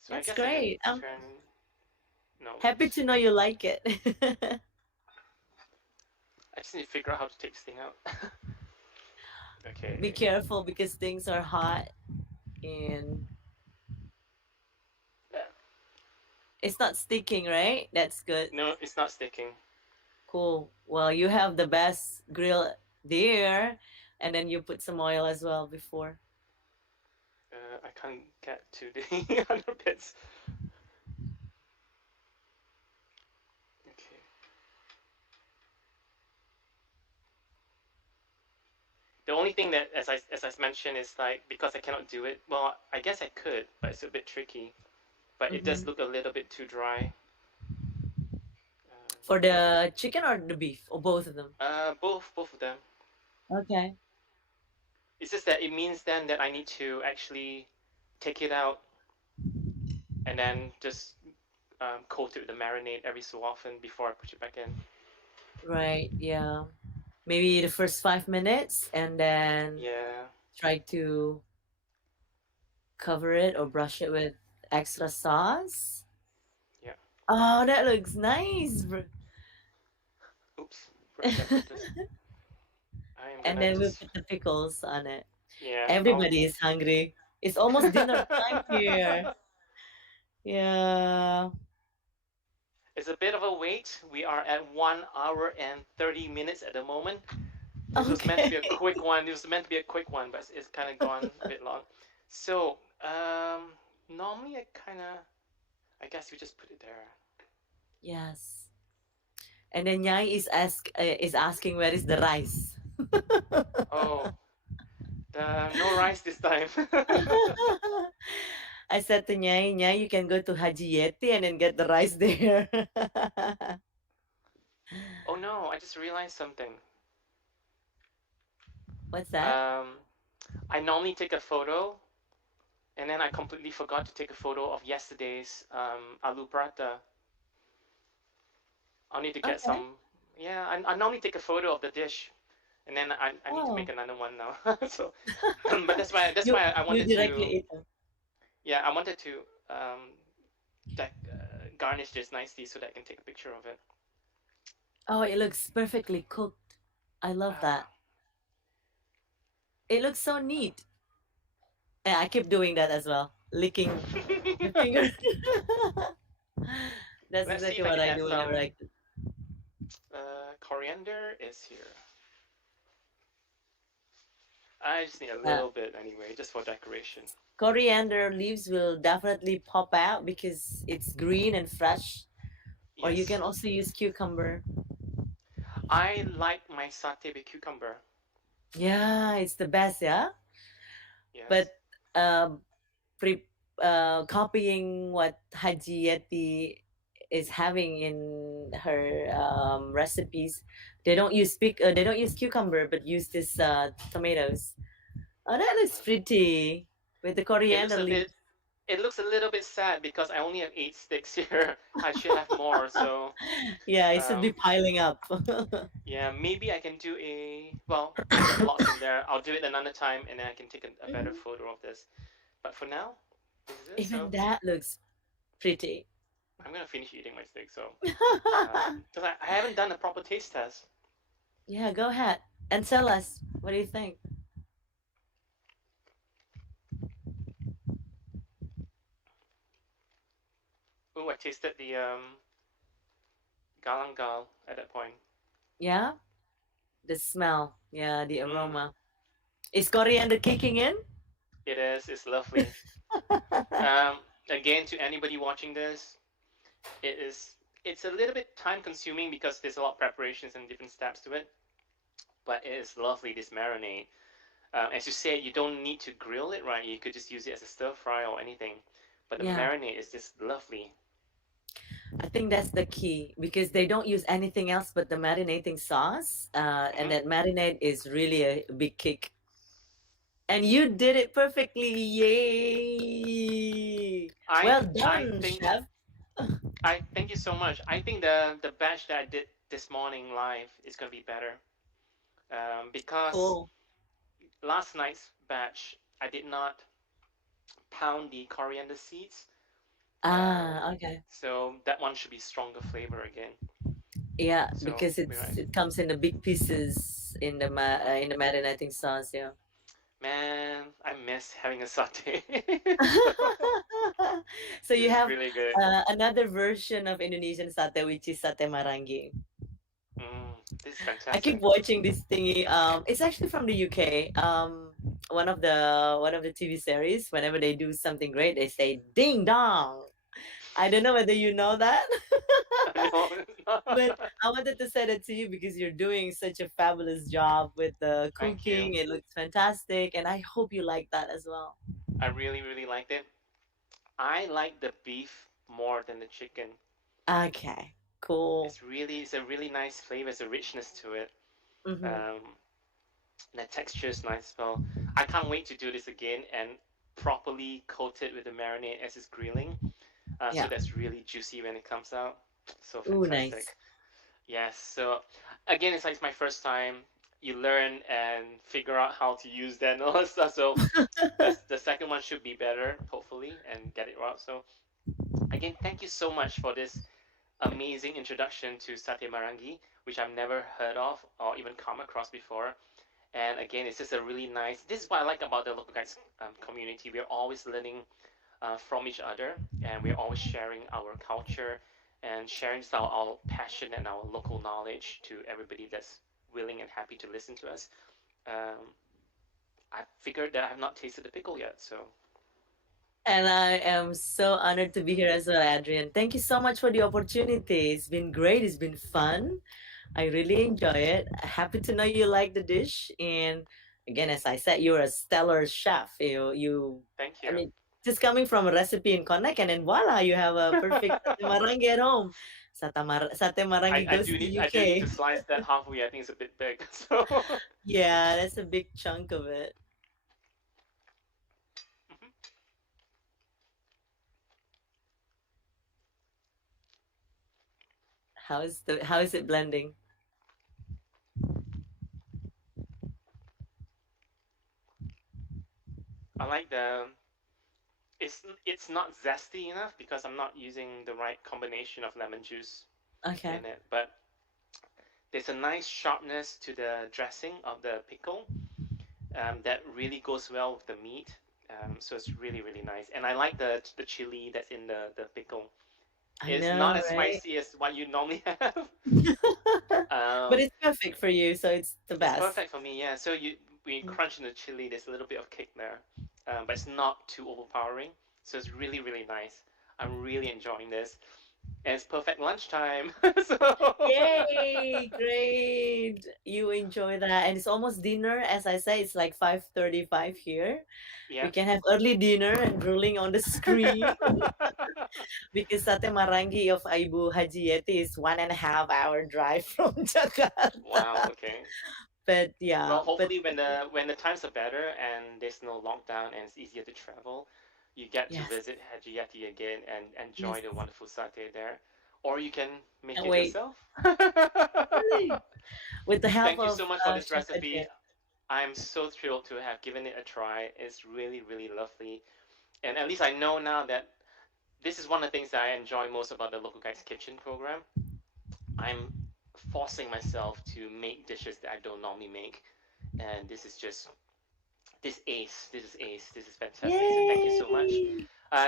so I That's guess I can great. I'm turn. No, happy to know you like it. I just need to figure out how to take this thing out. Be Okay. careful because things are hot and Yeah. it's not sticking, right? That's good. No, it's not sticking. Cool. Well, you have the best grill there, and then you put some oil as well before. I can't get to the other bits. Okay. The only thing that, as I mentioned, is like because I cannot do it. Well, I guess I could, but it's a bit tricky. But it does Hmm. look a little bit too dry. For the chicken or the beef, or both of them? Both of them. Okay. It's just that it means then that I need to actually take it out and then just coat it with the marinade every so often before I put it back in. Right. Yeah. Maybe the first 5 minutes, and then Yeah, try to cover it or brush it with extra sauce. yeah. Oh, that looks nice. Oops, forgot to put this. I am And gonna then we'll just, put the pickles on it. yeah. I'll. Everybody is hungry. It's almost dinner time here. Yeah. It's a bit of a wait. We are at 1 hour and 30 minutes at the moment. This was meant to be Okay. a quick one. This was meant to be a quick one, but it's kind of gone a bit long. So, normally I guess you just put it there. Yes. And then Nyai is asking where is the rice. Oh, No rice this time. I said to Nyai, Nyai, you can go to Haji Yetty and then get the rice there. Oh no, I just realized something. What's that? Um, I normally take a photo, and then I completely forgot to take a photo of yesterday's aloo prata. I'll need to get Okay. some. Yeah, I normally take a photo of the dish, and then I need to make Oh, another one now. So, but that's you why I you wanted directly to. eat them. Yeah, I wanted to garnish this nicely so that I can take a picture of it. Oh, it looks perfectly cooked. I love Ah. that. It looks so neat. Yeah, I keep doing that as well, licking my finger. That's Let's see exactly if I what can I add do some whenever I cook. coriander is here. I just need a Uh, little bit anyway, just for decoration. Coriander leaves will definitely pop out because it's green and fresh. Or you Yes, can also use cucumber. I like my satay with cucumber. Yeah, it's the best, yeah. Yes. But um, pre copying what Haji Yeti is having in her recipes, they don't use cucumber, but use this tomatoes. Oh, that looks Mm. pretty with the It looks coriander a bit. leaves. It looks a little bit sad because I only have 8 sticks here. I should have more. So, Yeah, it should um, be piling up. yeah, maybe I can do a. Well, I got lots in there. I'll do it another time, and then I can take a better Mhm. photo of this. But for now, this is it. Even So that looks pretty. I'm gonna finish eating my steak. So, because I haven't done a proper taste test. Yeah, go ahead and tell us. What do you think? Oh, I tasted the galangal at that point. Yeah, the smell. Yeah, the Mm, aroma. Is coriander kicking in? it is. It's lovely. Again, to anybody watching this, it is. It's a little bit time consuming because there's a lot of preparations and different steps to it. But it is lovely, this marinade. As you said, you don't need to grill it, right? You could just use it as a stir fry or anything. But the Yeah, marinade is just lovely. I think that's the key because they don't use anything else but the marinating sauce. And Hmm. that marinade is really a big kick. And you did it perfectly. Yay! I Well I done, think chef. I thank you so much. I think the batch that I did this morning live is gonna be better. Because Cool. last night's batch I did not pound the coriander seeds. Um, Okay. so that one should be stronger flavor again. Yeah, So because we're right. it comes in the big pieces in the marinating sauce. Yeah. Man, I miss having a satay. So So you this is have really good. another version of Indonesian sate, which is sate Maranggi. Mm, this is I keep fantastic. watching this thingy. It's actually from the UK. One of the TV series. Whenever they do something great, they say "ding dong." I don't know whether you know that, No, but I wanted to say that to you because you're doing such a fabulous job with the thank you. cooking. It looks fantastic, and I hope you like that as well. I really, really liked it. I like the beef more than the chicken. Okay, cool. It's a really nice flavor. It's a richness to it. Mm-hmm. Um, the texture is nice as well. I can't wait to do this again and properly coat it with the marinade as it's grilling. So Yeah. that's really juicy when it comes out. So Ooh, nice. fantastic. Yes. So again, it's like my first time. You learn and figure out how to use that and all that stuff. So the second one should be better, hopefully, and get it right. So again, thank you so much for this amazing introduction to Sate Marangi, which I've never heard of or even come across before. And again, it's just a really nice. This is what I like about the local guides community. We're always learning from each other, and we're always sharing our culture and sharing our passion and our local knowledge to everybody that's willing and happy to listen to us. Um, I figured that I have not tasted the pickle yet, so And I am so honored to be here as well, Adrian. Thank you so much for the opportunity. It's been great. It's been fun. I really enjoy it. Happy to know you like the dish. And again, as I said, you're a stellar chef. Thank I you. mean, just coming from a recipe in Connect, and then voila, you have a perfect sate marangi at home. Sate marangi I goes do to need I do need UK. to slice that halfway. I think it's a bit big. So Yeah, that's a big chunk of it. How is it blending? I like the it's not zesty enough because I'm not using the right combination of lemon juice Okay. in it, but there's a nice sharpness to the dressing of the pickle that really goes well with the meat. So it's really nice, and I like the chili that's in the pickle. I It's know, not as right? spicy as what you normally have. But um, it's perfect for you, so it's the it's best. perfect for me, yeah. So you when you crunch in the chili, there's a little bit of kick there, but it's not too overpowering. So it's really nice. I'm really enjoying this, and it's perfect lunchtime. So Yay! Great. You enjoy that. And it's almost dinner. As I say, it's like 5:35 here. We yeah. can have early dinner and drooling on the screen because Sate Maranggi of Ibu Haji Yetty is 1.5 hour drive from Wow. Jakarta. Okay. But yeah, Well, but hopefully when the times are better and there's no lockdown and it's easier to travel, you get to yes, visit Haji Yeti again and enjoy yes. the wonderful satay there, or you can make Can't it wait. yourself. Really. With the help Thank you of so much for this Chef Adrian. recipe. I'm so thrilled to have given it a try. It's really lovely, and at least I know now that this is one of the things that I enjoy most about the Local Guides Kitchen program. I'm forcing myself to make dishes that I don't normally make, and this is just this ace. This is ace. This is fantastic. So thank you so much. Yay!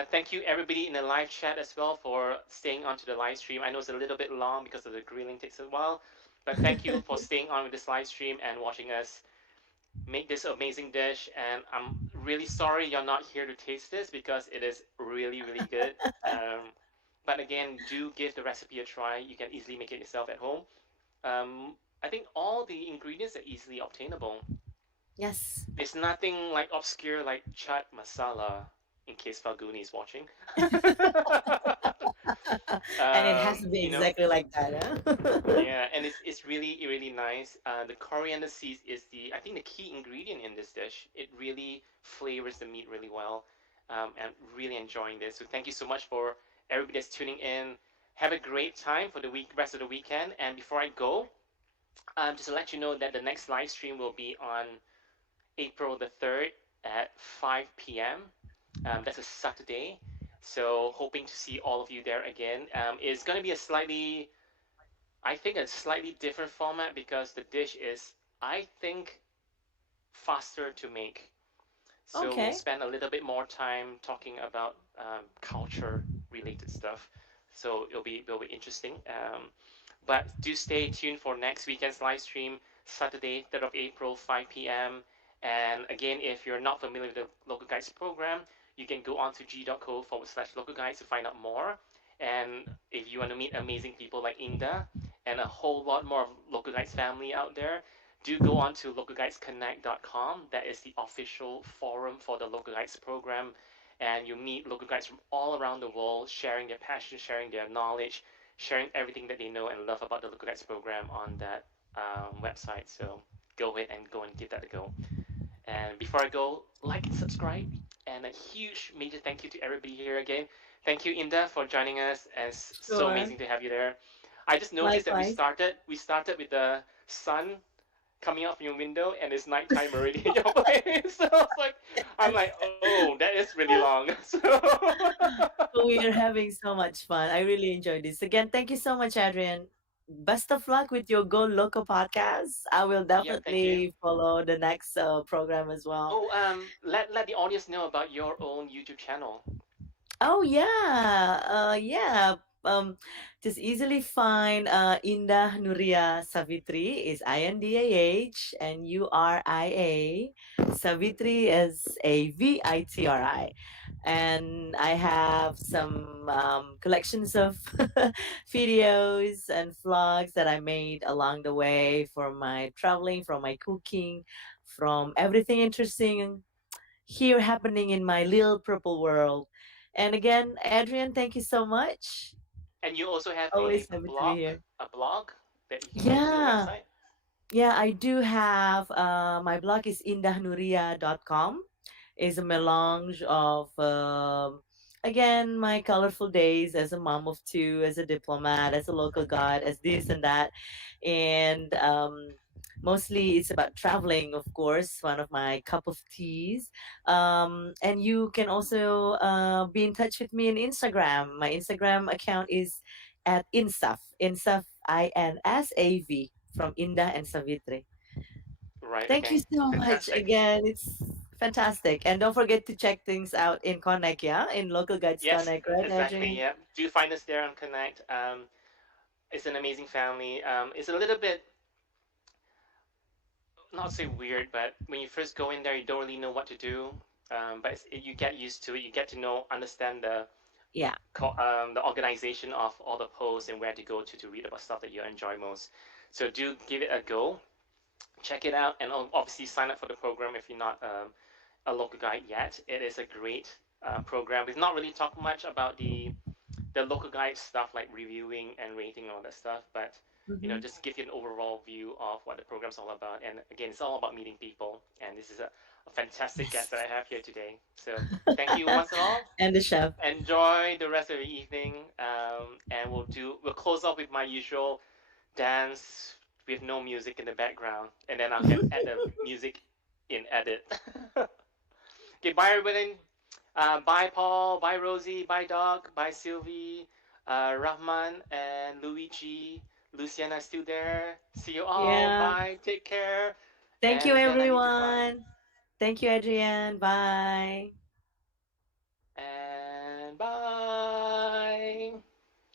Thank you everybody in the live chat as well for staying on to the live stream. I know it's a little bit long because of the grilling takes a while, but thank you for staying on with this live stream and watching us make this amazing dish. And I'm really sorry you're not here to taste this because it is really good. Um, but again, do give the recipe a try. You can easily make it yourself at home. I think all the ingredients are easily obtainable. Yes. It's nothing like obscure like chaat masala, in case Falguni is watching. And it has to be You know, exactly like that, huh? yeah, and it's really nice. The coriander seeds is the I think the key ingredient in this dish. It really flavors the meat really well, and really enjoying this. So thank you so much for everybody that's tuning in. Have a great time for the rest of the weekend. And before I go, just to let you know that the next live stream will be on April the 3rd at 5 p.m. That's a Saturday. So hoping to see all of you there again. It's going to be I think, a slightly different format because the dish is, I think, faster to make. So we'll Okay. spend a little bit more time talking about culture related stuff. So it'll be interesting. But do stay tuned for next weekend's live stream, Saturday, 3rd of April, 5 p.m. And again, if you're not familiar with the Local Guides program, you can go on to g.co/local guides to find out more. And if you want to meet amazing people like Indah and a whole lot more of Local Guides family out there, do go on to localguidesconnect.com. That is the official forum for the Local Guides program. And you meet local guides from all around the world, sharing their passion, sharing their knowledge, sharing everything that they know and love about the Local Guides program on that website. So go ahead and go and give that a go. And before I go, like and subscribe. And a huge major thank you to everybody here again. Thank you, Inda, for joining us. And it's so Sure. amazing to have you there. I just noticed that Likewise. we started with the sun coming out from your window and it's nighttime already in your place. So I'm like, oh, that is really long. So We are having so much fun. I really enjoyed this. Again, thank you so much, Adrian. Best of luck with your Go Loco podcast. I will yep, thank you. definitely follow the next program as well. Oh, let the audience know about your own YouTube channel. Oh yeah, yeah. Um, just easily find Indah Nuria Savitri is INDAH and URIA. Savitri is AVITRI, and I have some collections of videos and vlogs that I made along the way for my traveling, from my cooking, from everything interesting here happening in my little purple world. And again, Adrian, thank you so much. And you also have Always happy to be here. a blog that you can go to, a Yeah, website. yeah, I do have my blog is indahnuria.com. Is a melange of again my colorful days as a mom of two, as a diplomat, as a local guide, as this and that, and mostly it's about traveling, of course, one of my cup of teas. And you can also be in touch with me on Instagram. My Instagram account is at insaf INSAV from Indah and Savitri. Right. Thank you Okay. so much Fantastic. again. It's fantastic. And don't forget to check things out in Connect, yeah? In Local Guides Yes, Connect, right, exactly. Adrian? Yeah. Do find us there on Connect. It's an amazing family. It's a little bit, not say weird, but when you first go in there, you don't really know what to do. But you get used to it. You get to know, understand Yeah. the organization of all the posts and where to go to read about stuff that you enjoy most. So do give it a go. Check it out, and obviously sign up for the program if you're not a local guide yet. It is a great program. We've not really talked much about the local guide stuff like reviewing and rating and all that stuff, but Mm-hmm. just give you an overall view of what the program's all about. And again, it's all about meeting people, and this is a fantastic Yes. guest that I have here today. So thank you once and all. And the chef. Enjoy the rest of the evening, and we'll close off with my usual dance with no music in the background, and then I can add the music in edit. Okay, bye everybody. Bye Paul, bye Rosie, bye Doc, bye Sylvie, Rahman and Luigi. Luciana still there. See you all. Yeah. Bye. Take care. Thank you, And then I need to fly. everyone. Thank you, Adrian. Bye.